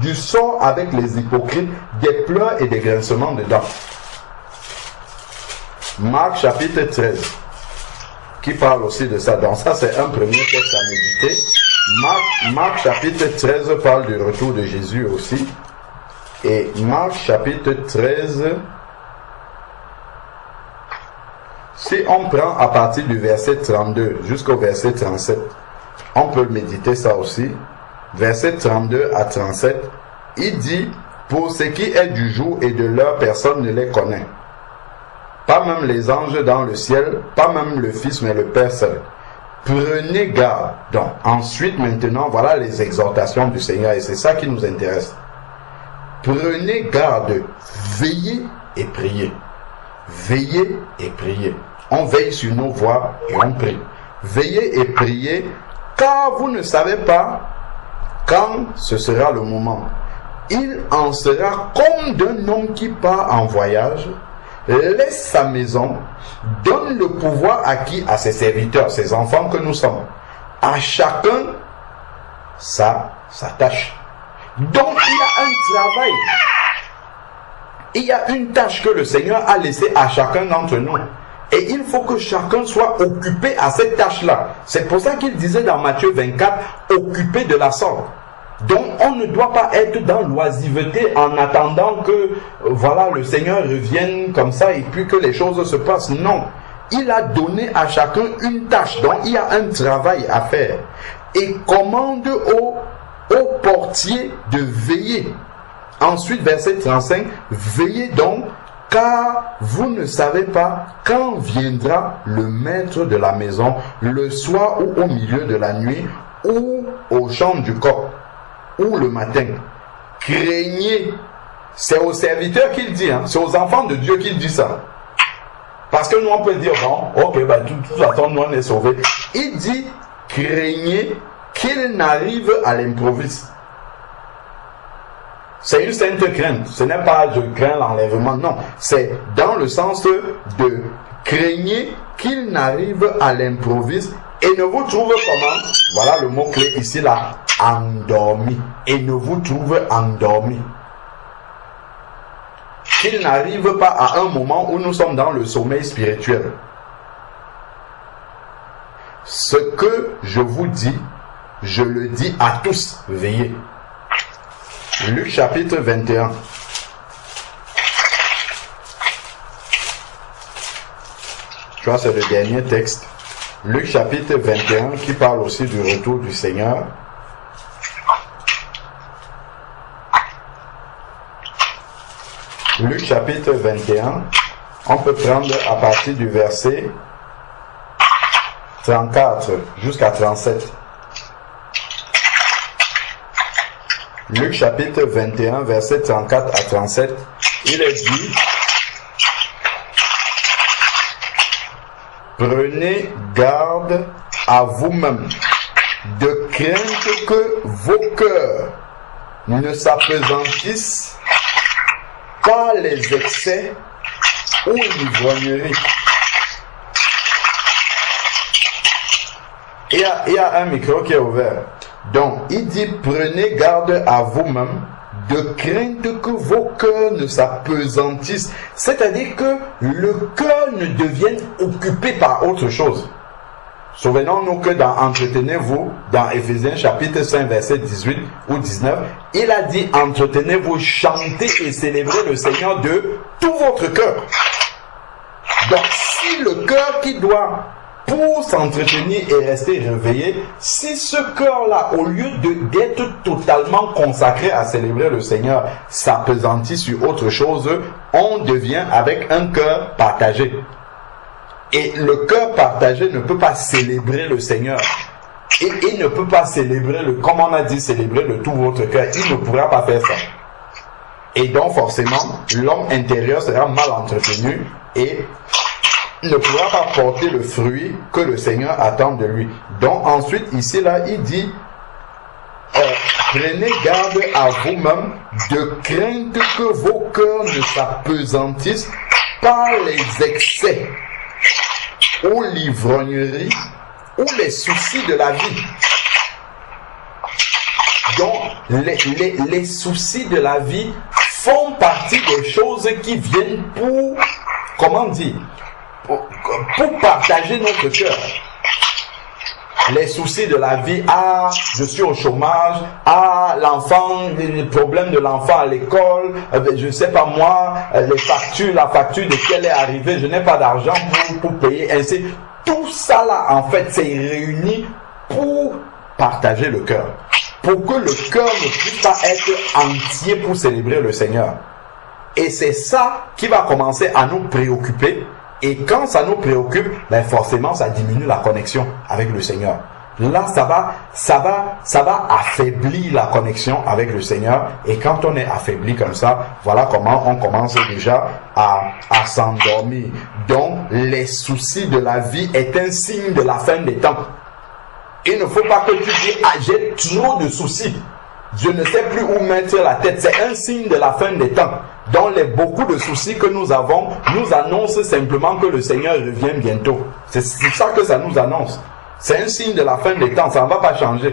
du sort avec les hypocrites, des pleurs et des grincements de dents. Marc chapitre 13, qui parle aussi de ça. Donc ça, c'est un premier texte à méditer. Marc chapitre 13 parle du retour de Jésus aussi. Et Marc chapitre 13, si on prend à partir du verset 32 jusqu'au verset 37, on peut méditer ça aussi. Verset 32 à 37, il dit, pour ce qui est du jour et de l'heure, personne ne les connaît. Pas même les anges dans le ciel, pas même le Fils, mais le Père seul. Prenez garde. Donc, ensuite, maintenant, voilà les exhortations du Seigneur, et c'est ça qui nous intéresse. Prenez garde, veillez et priez. Veillez et priez. On veille sur nos voies et on prie. Veillez et priez, car vous ne savez pas quand ce sera le moment. Il en sera comme d'un homme qui part en voyage, laisse sa maison, donne le pouvoir acquis à ses serviteurs, ses enfants que nous sommes. À chacun sa tâche. Donc il y a un travail. Il y a une tâche que le Seigneur a laissée à chacun d'entre nous. Et il faut que chacun soit occupé à cette tâche-là. C'est pour ça qu'il disait dans Matthieu 24, occupé de la sorte. Donc on ne doit pas être dans l'oisiveté en attendant que voilà, le Seigneur revienne comme ça et puis que les choses se passent. Non, il a donné à chacun une tâche, donc il y a un travail à faire. Et commande au portier de veiller. Ensuite, verset 35, veillez donc, car vous ne savez pas quand viendra le maître de la maison, le soir ou au milieu de la nuit, ou au chant du coq, ou le matin. Craignez. C'est aux serviteurs qu'il dit, hein? C'est aux enfants de Dieu qu'il dit ça. Parce que nous on peut dire, bon, ok, bah, de toute façon nous on est sauvés. Il dit, craignez qu'il n'arrive à l'improviste. C'est une sainte crainte. Ce n'est pas je crains l'enlèvement, non. C'est dans le sens de craignez qu'il n'arrive à l'improviste et ne vous trouve comment? Voilà le mot-clé ici là, endormi. Et ne vous trouve endormi. Qu'il n'arrive pas à un moment où nous sommes dans le sommeil spirituel. Ce que je vous dis, je le dis à tous, veillez. Luc chapitre 21. Je crois que c'est le dernier texte. Luc chapitre 21 qui parle aussi du retour du Seigneur. Luc chapitre 21, on peut prendre à partir du verset 34 jusqu'à 37. Luc chapitre 21, verset 34 à 37, il est dit, prenez garde à vous-même, de crainte que vos cœurs ne s'apesantissent par les excès ou l'ivrognerie. Il y a un micro qui est ouvert. Donc, il dit, prenez garde à vous-même, de crainte que vos cœurs ne s'apesantissent. C'est-à-dire que le cœur ne devienne occupé par autre chose. Souvenons-nous que dans Entretenez-vous, dans Éphésiens chapitre 5, verset 18 ou 19, il a dit, entretenez-vous, chantez et célébrez le Seigneur de tout votre cœur. Donc, si le cœur qui doit pour s'entretenir et rester réveillé, si ce cœur-là, au lieu d'être totalement consacré à célébrer le Seigneur, s'appesantit sur autre chose, on devient avec un cœur partagé. Et le cœur partagé ne peut pas célébrer le Seigneur. Et il ne peut pas célébrer comme on a dit, célébrer de tout votre cœur. Il ne pourra pas faire ça. Et donc forcément, l'homme intérieur sera mal entretenu et ne pourra pas porter le fruit que le Seigneur attend de lui. Donc ensuite, ici, là, il dit, prenez garde à vous-même de crainte que vos cœurs ne s'apesantissent par les excès ou l'ivrognerie ou les soucis de la vie. Donc, les soucis de la vie font partie des choses qui viennent pour, comment dire, pour partager notre cœur. Les soucis de la vie, je suis au chômage, l'enfant, les problèmes de l'enfant à l'école, je ne sais pas moi, les factures, la facture de quelle est arrivée, je n'ai pas d'argent pour payer, ainsi. Tout ça là, en fait, c'est réuni pour partager le cœur. Pour que le cœur ne puisse pas être entier pour célébrer le Seigneur. Et c'est ça qui va commencer à nous préoccuper. Et quand ça nous préoccupe, ben forcément, ça diminue la connexion avec le Seigneur. Là, ça va affaiblir la connexion avec le Seigneur. Et quand on est affaibli comme ça, voilà comment on commence déjà à s'endormir. Donc, les soucis de la vie est un signe de la fin des temps. Il ne faut pas que tu dises, j'ai trop de soucis. Je ne sais plus où mettre la tête. C'est un signe de la fin des temps. Donc beaucoup de soucis que nous avons nous annoncent simplement que le Seigneur revient bientôt. C'est ça que ça nous annonce. C'est un signe de la fin des temps. Ça ne va pas changer.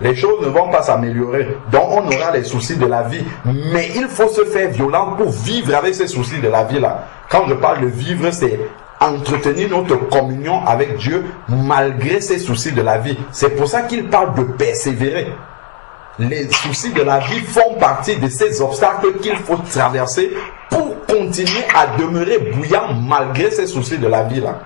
Les choses ne vont pas s'améliorer. Donc on aura les soucis de la vie. Mais il faut se faire violent pour vivre avec ces soucis de la vie-là. Quand je parle de vivre, c'est entretenir notre communion avec Dieu malgré ces soucis de la vie. C'est pour ça qu'il parle de persévérer. Les soucis de la vie font partie de ces obstacles qu'il faut traverser pour continuer à demeurer bouillant malgré ces soucis de la vie là.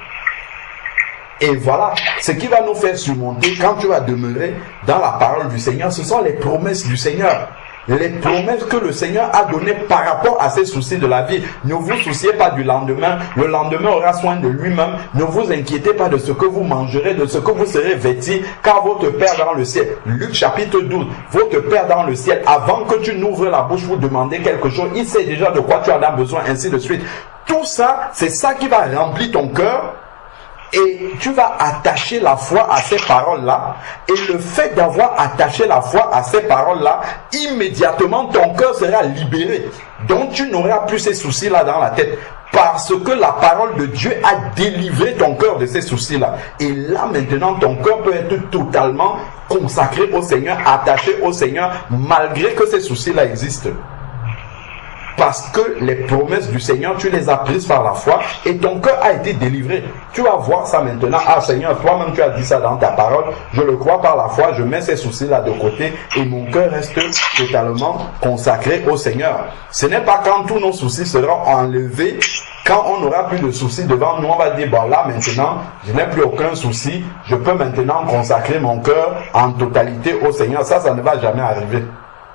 Et voilà, ce qui va nous faire surmonter quand tu vas demeurer dans la parole du Seigneur, ce sont les promesses du Seigneur. Les promesses que le Seigneur a données par rapport à ces soucis de la vie. Ne vous souciez pas du lendemain. Le lendemain aura soin de lui-même. Ne vous inquiétez pas de ce que vous mangerez, de ce que vous serez vêtis, car votre Père dans le ciel, Luc chapitre 12, votre Père dans le ciel, avant que tu n'ouvres la bouche pour demander quelque chose, il sait déjà de quoi tu en as besoin, ainsi de suite. Tout ça, c'est ça qui va remplir ton cœur. Et tu vas attacher la foi à ces paroles-là. Et le fait d'avoir attaché la foi à ces paroles-là, immédiatement ton cœur sera libéré. Donc tu n'auras plus ces soucis-là dans la tête. Parce que la parole de Dieu a délivré ton cœur de ces soucis-là. Et là maintenant, ton cœur peut être totalement consacré au Seigneur, attaché au Seigneur, malgré que ces soucis-là existent. Parce que les promesses du Seigneur, tu les as prises par la foi et ton cœur a été délivré. Tu vas voir ça maintenant. Seigneur, toi-même tu as dit ça dans ta parole. Je le crois par la foi, je mets ces soucis-là de côté et mon cœur reste totalement consacré au Seigneur. Ce n'est pas quand tous nos soucis seront enlevés, quand on n'aura plus de soucis devant nous, on va dire, bon là maintenant, je n'ai plus aucun souci, je peux maintenant consacrer mon cœur en totalité au Seigneur. Ça ne va jamais arriver.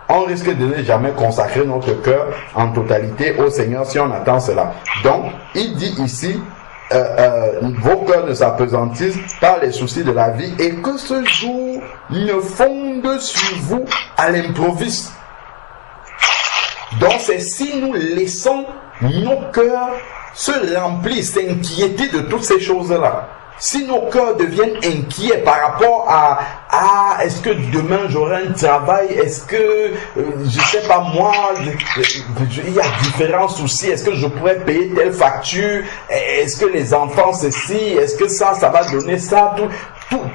On risque de ne jamais consacrer notre cœur en totalité au Seigneur si on attend cela. Donc, il dit ici, vos cœurs ne s'apesantissent par les soucis de la vie et que ce jour ne fonde sur vous à l'improviste. Donc, c'est si nous laissons nos cœurs se remplir, s'inquiéter de toutes ces choses-là. si nos cœurs deviennent inquiets par rapport à est-ce que demain j'aurai un travail, est-ce que, je sais pas moi, il y a différents soucis, est-ce que je pourrais payer telle facture, est-ce que les enfants ceci, est-ce que ça va donner ça,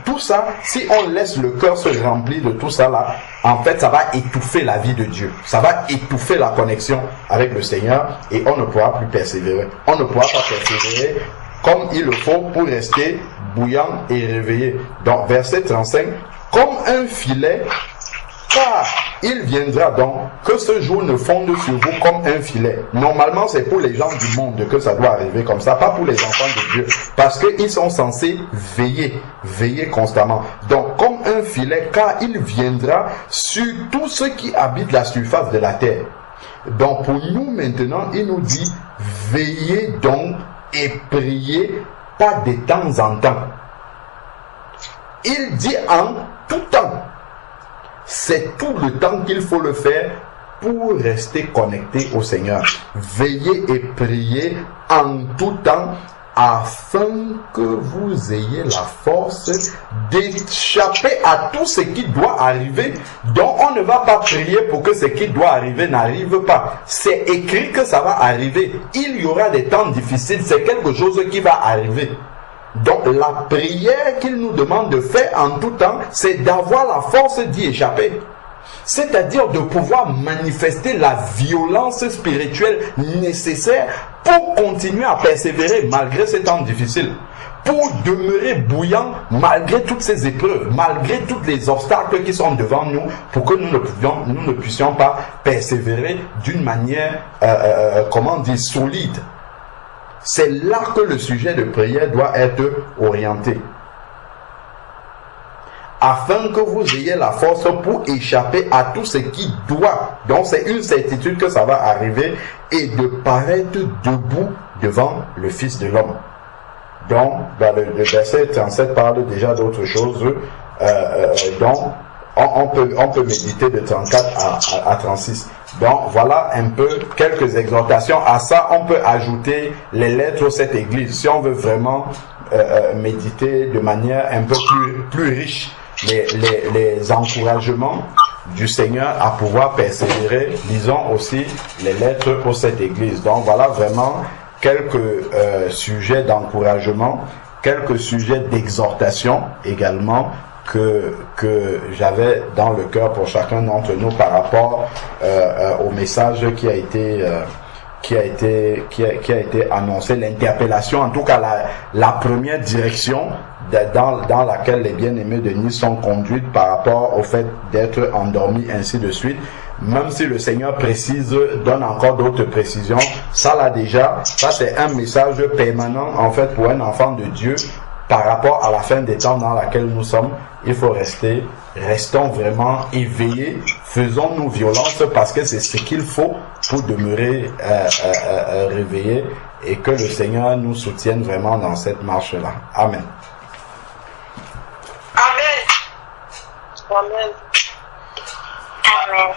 tout ça, si on laisse le cœur se remplir de tout ça là, en fait ça va étouffer la vie de Dieu, ça va étouffer la connexion avec le Seigneur et on ne pourra plus persévérer, on ne pourra pas persévérer comme il le faut pour rester bouillant et réveillé. Donc, verset 35, comme un filet, car il viendra donc que ce jour ne fonde sur vous comme un filet. Normalement, c'est pour les gens du monde que ça doit arriver comme ça, pas pour les enfants de Dieu, parce qu'ils sont censés veiller constamment. Donc, comme un filet, car il viendra sur tous ceux qui habitent la surface de la terre. Donc, pour nous maintenant, il nous dit, veillez donc et priez pas de temps en temps. Il dit en tout temps. C'est tout le temps qu'il faut le faire pour rester connecté au Seigneur. Veillez et priez en tout temps afin que vous ayez la force d'échapper à tout ce qui doit arriver. Donc on ne va pas prier pour que ce qui doit arriver n'arrive pas. C'est écrit que ça va arriver. Il y aura des temps difficiles, c'est quelque chose qui va arriver. Donc la prière qu'il nous demande de faire en tout temps, c'est d'avoir la force d'y échapper. C'est-à-dire de pouvoir manifester la violence spirituelle nécessaire pour continuer à persévérer malgré ces temps difficiles, pour demeurer bouillant malgré toutes ces épreuves, malgré tous les obstacles qui sont devant nous, pour que nous ne puissions pas persévérer d'une manière, solide. C'est là que le sujet de prière doit être orienté. Afin que vous ayez la force pour échapper à tout ce qui doit. Donc c'est une certitude que ça va arriver et de paraître debout devant le Fils de l'homme. Donc dans le verset 37 parle déjà d'autre chose. Donc on peut méditer de 34 à 36. Donc voilà un peu quelques exhortations. À ça on peut ajouter les lettres de cette église. Si on veut vraiment méditer de manière un peu plus riche. Les encouragements du Seigneur à pouvoir persévérer, lisons aussi les lettres pour cette église. Donc voilà vraiment quelques sujets d'encouragement, quelques sujets d'exhortation également que j'avais dans le cœur pour chacun d'entre nous par rapport au message qui a été annoncé, l'interpellation, en tout cas la première direction dans laquelle les bien-aimés de Nice sont conduites par rapport au fait d'être endormis, ainsi de suite. Même si le Seigneur donne encore d'autres précisions, ça là déjà, ça c'est un message permanent en fait pour un enfant de Dieu par rapport à la fin des temps dans laquelle nous sommes. Il faut restons vraiment éveillés, faisons-nous violence parce que c'est ce qu'il faut pour demeurer réveillés et que le Seigneur nous soutienne vraiment dans cette marche-là. Amen. Amen. Amen. Amen.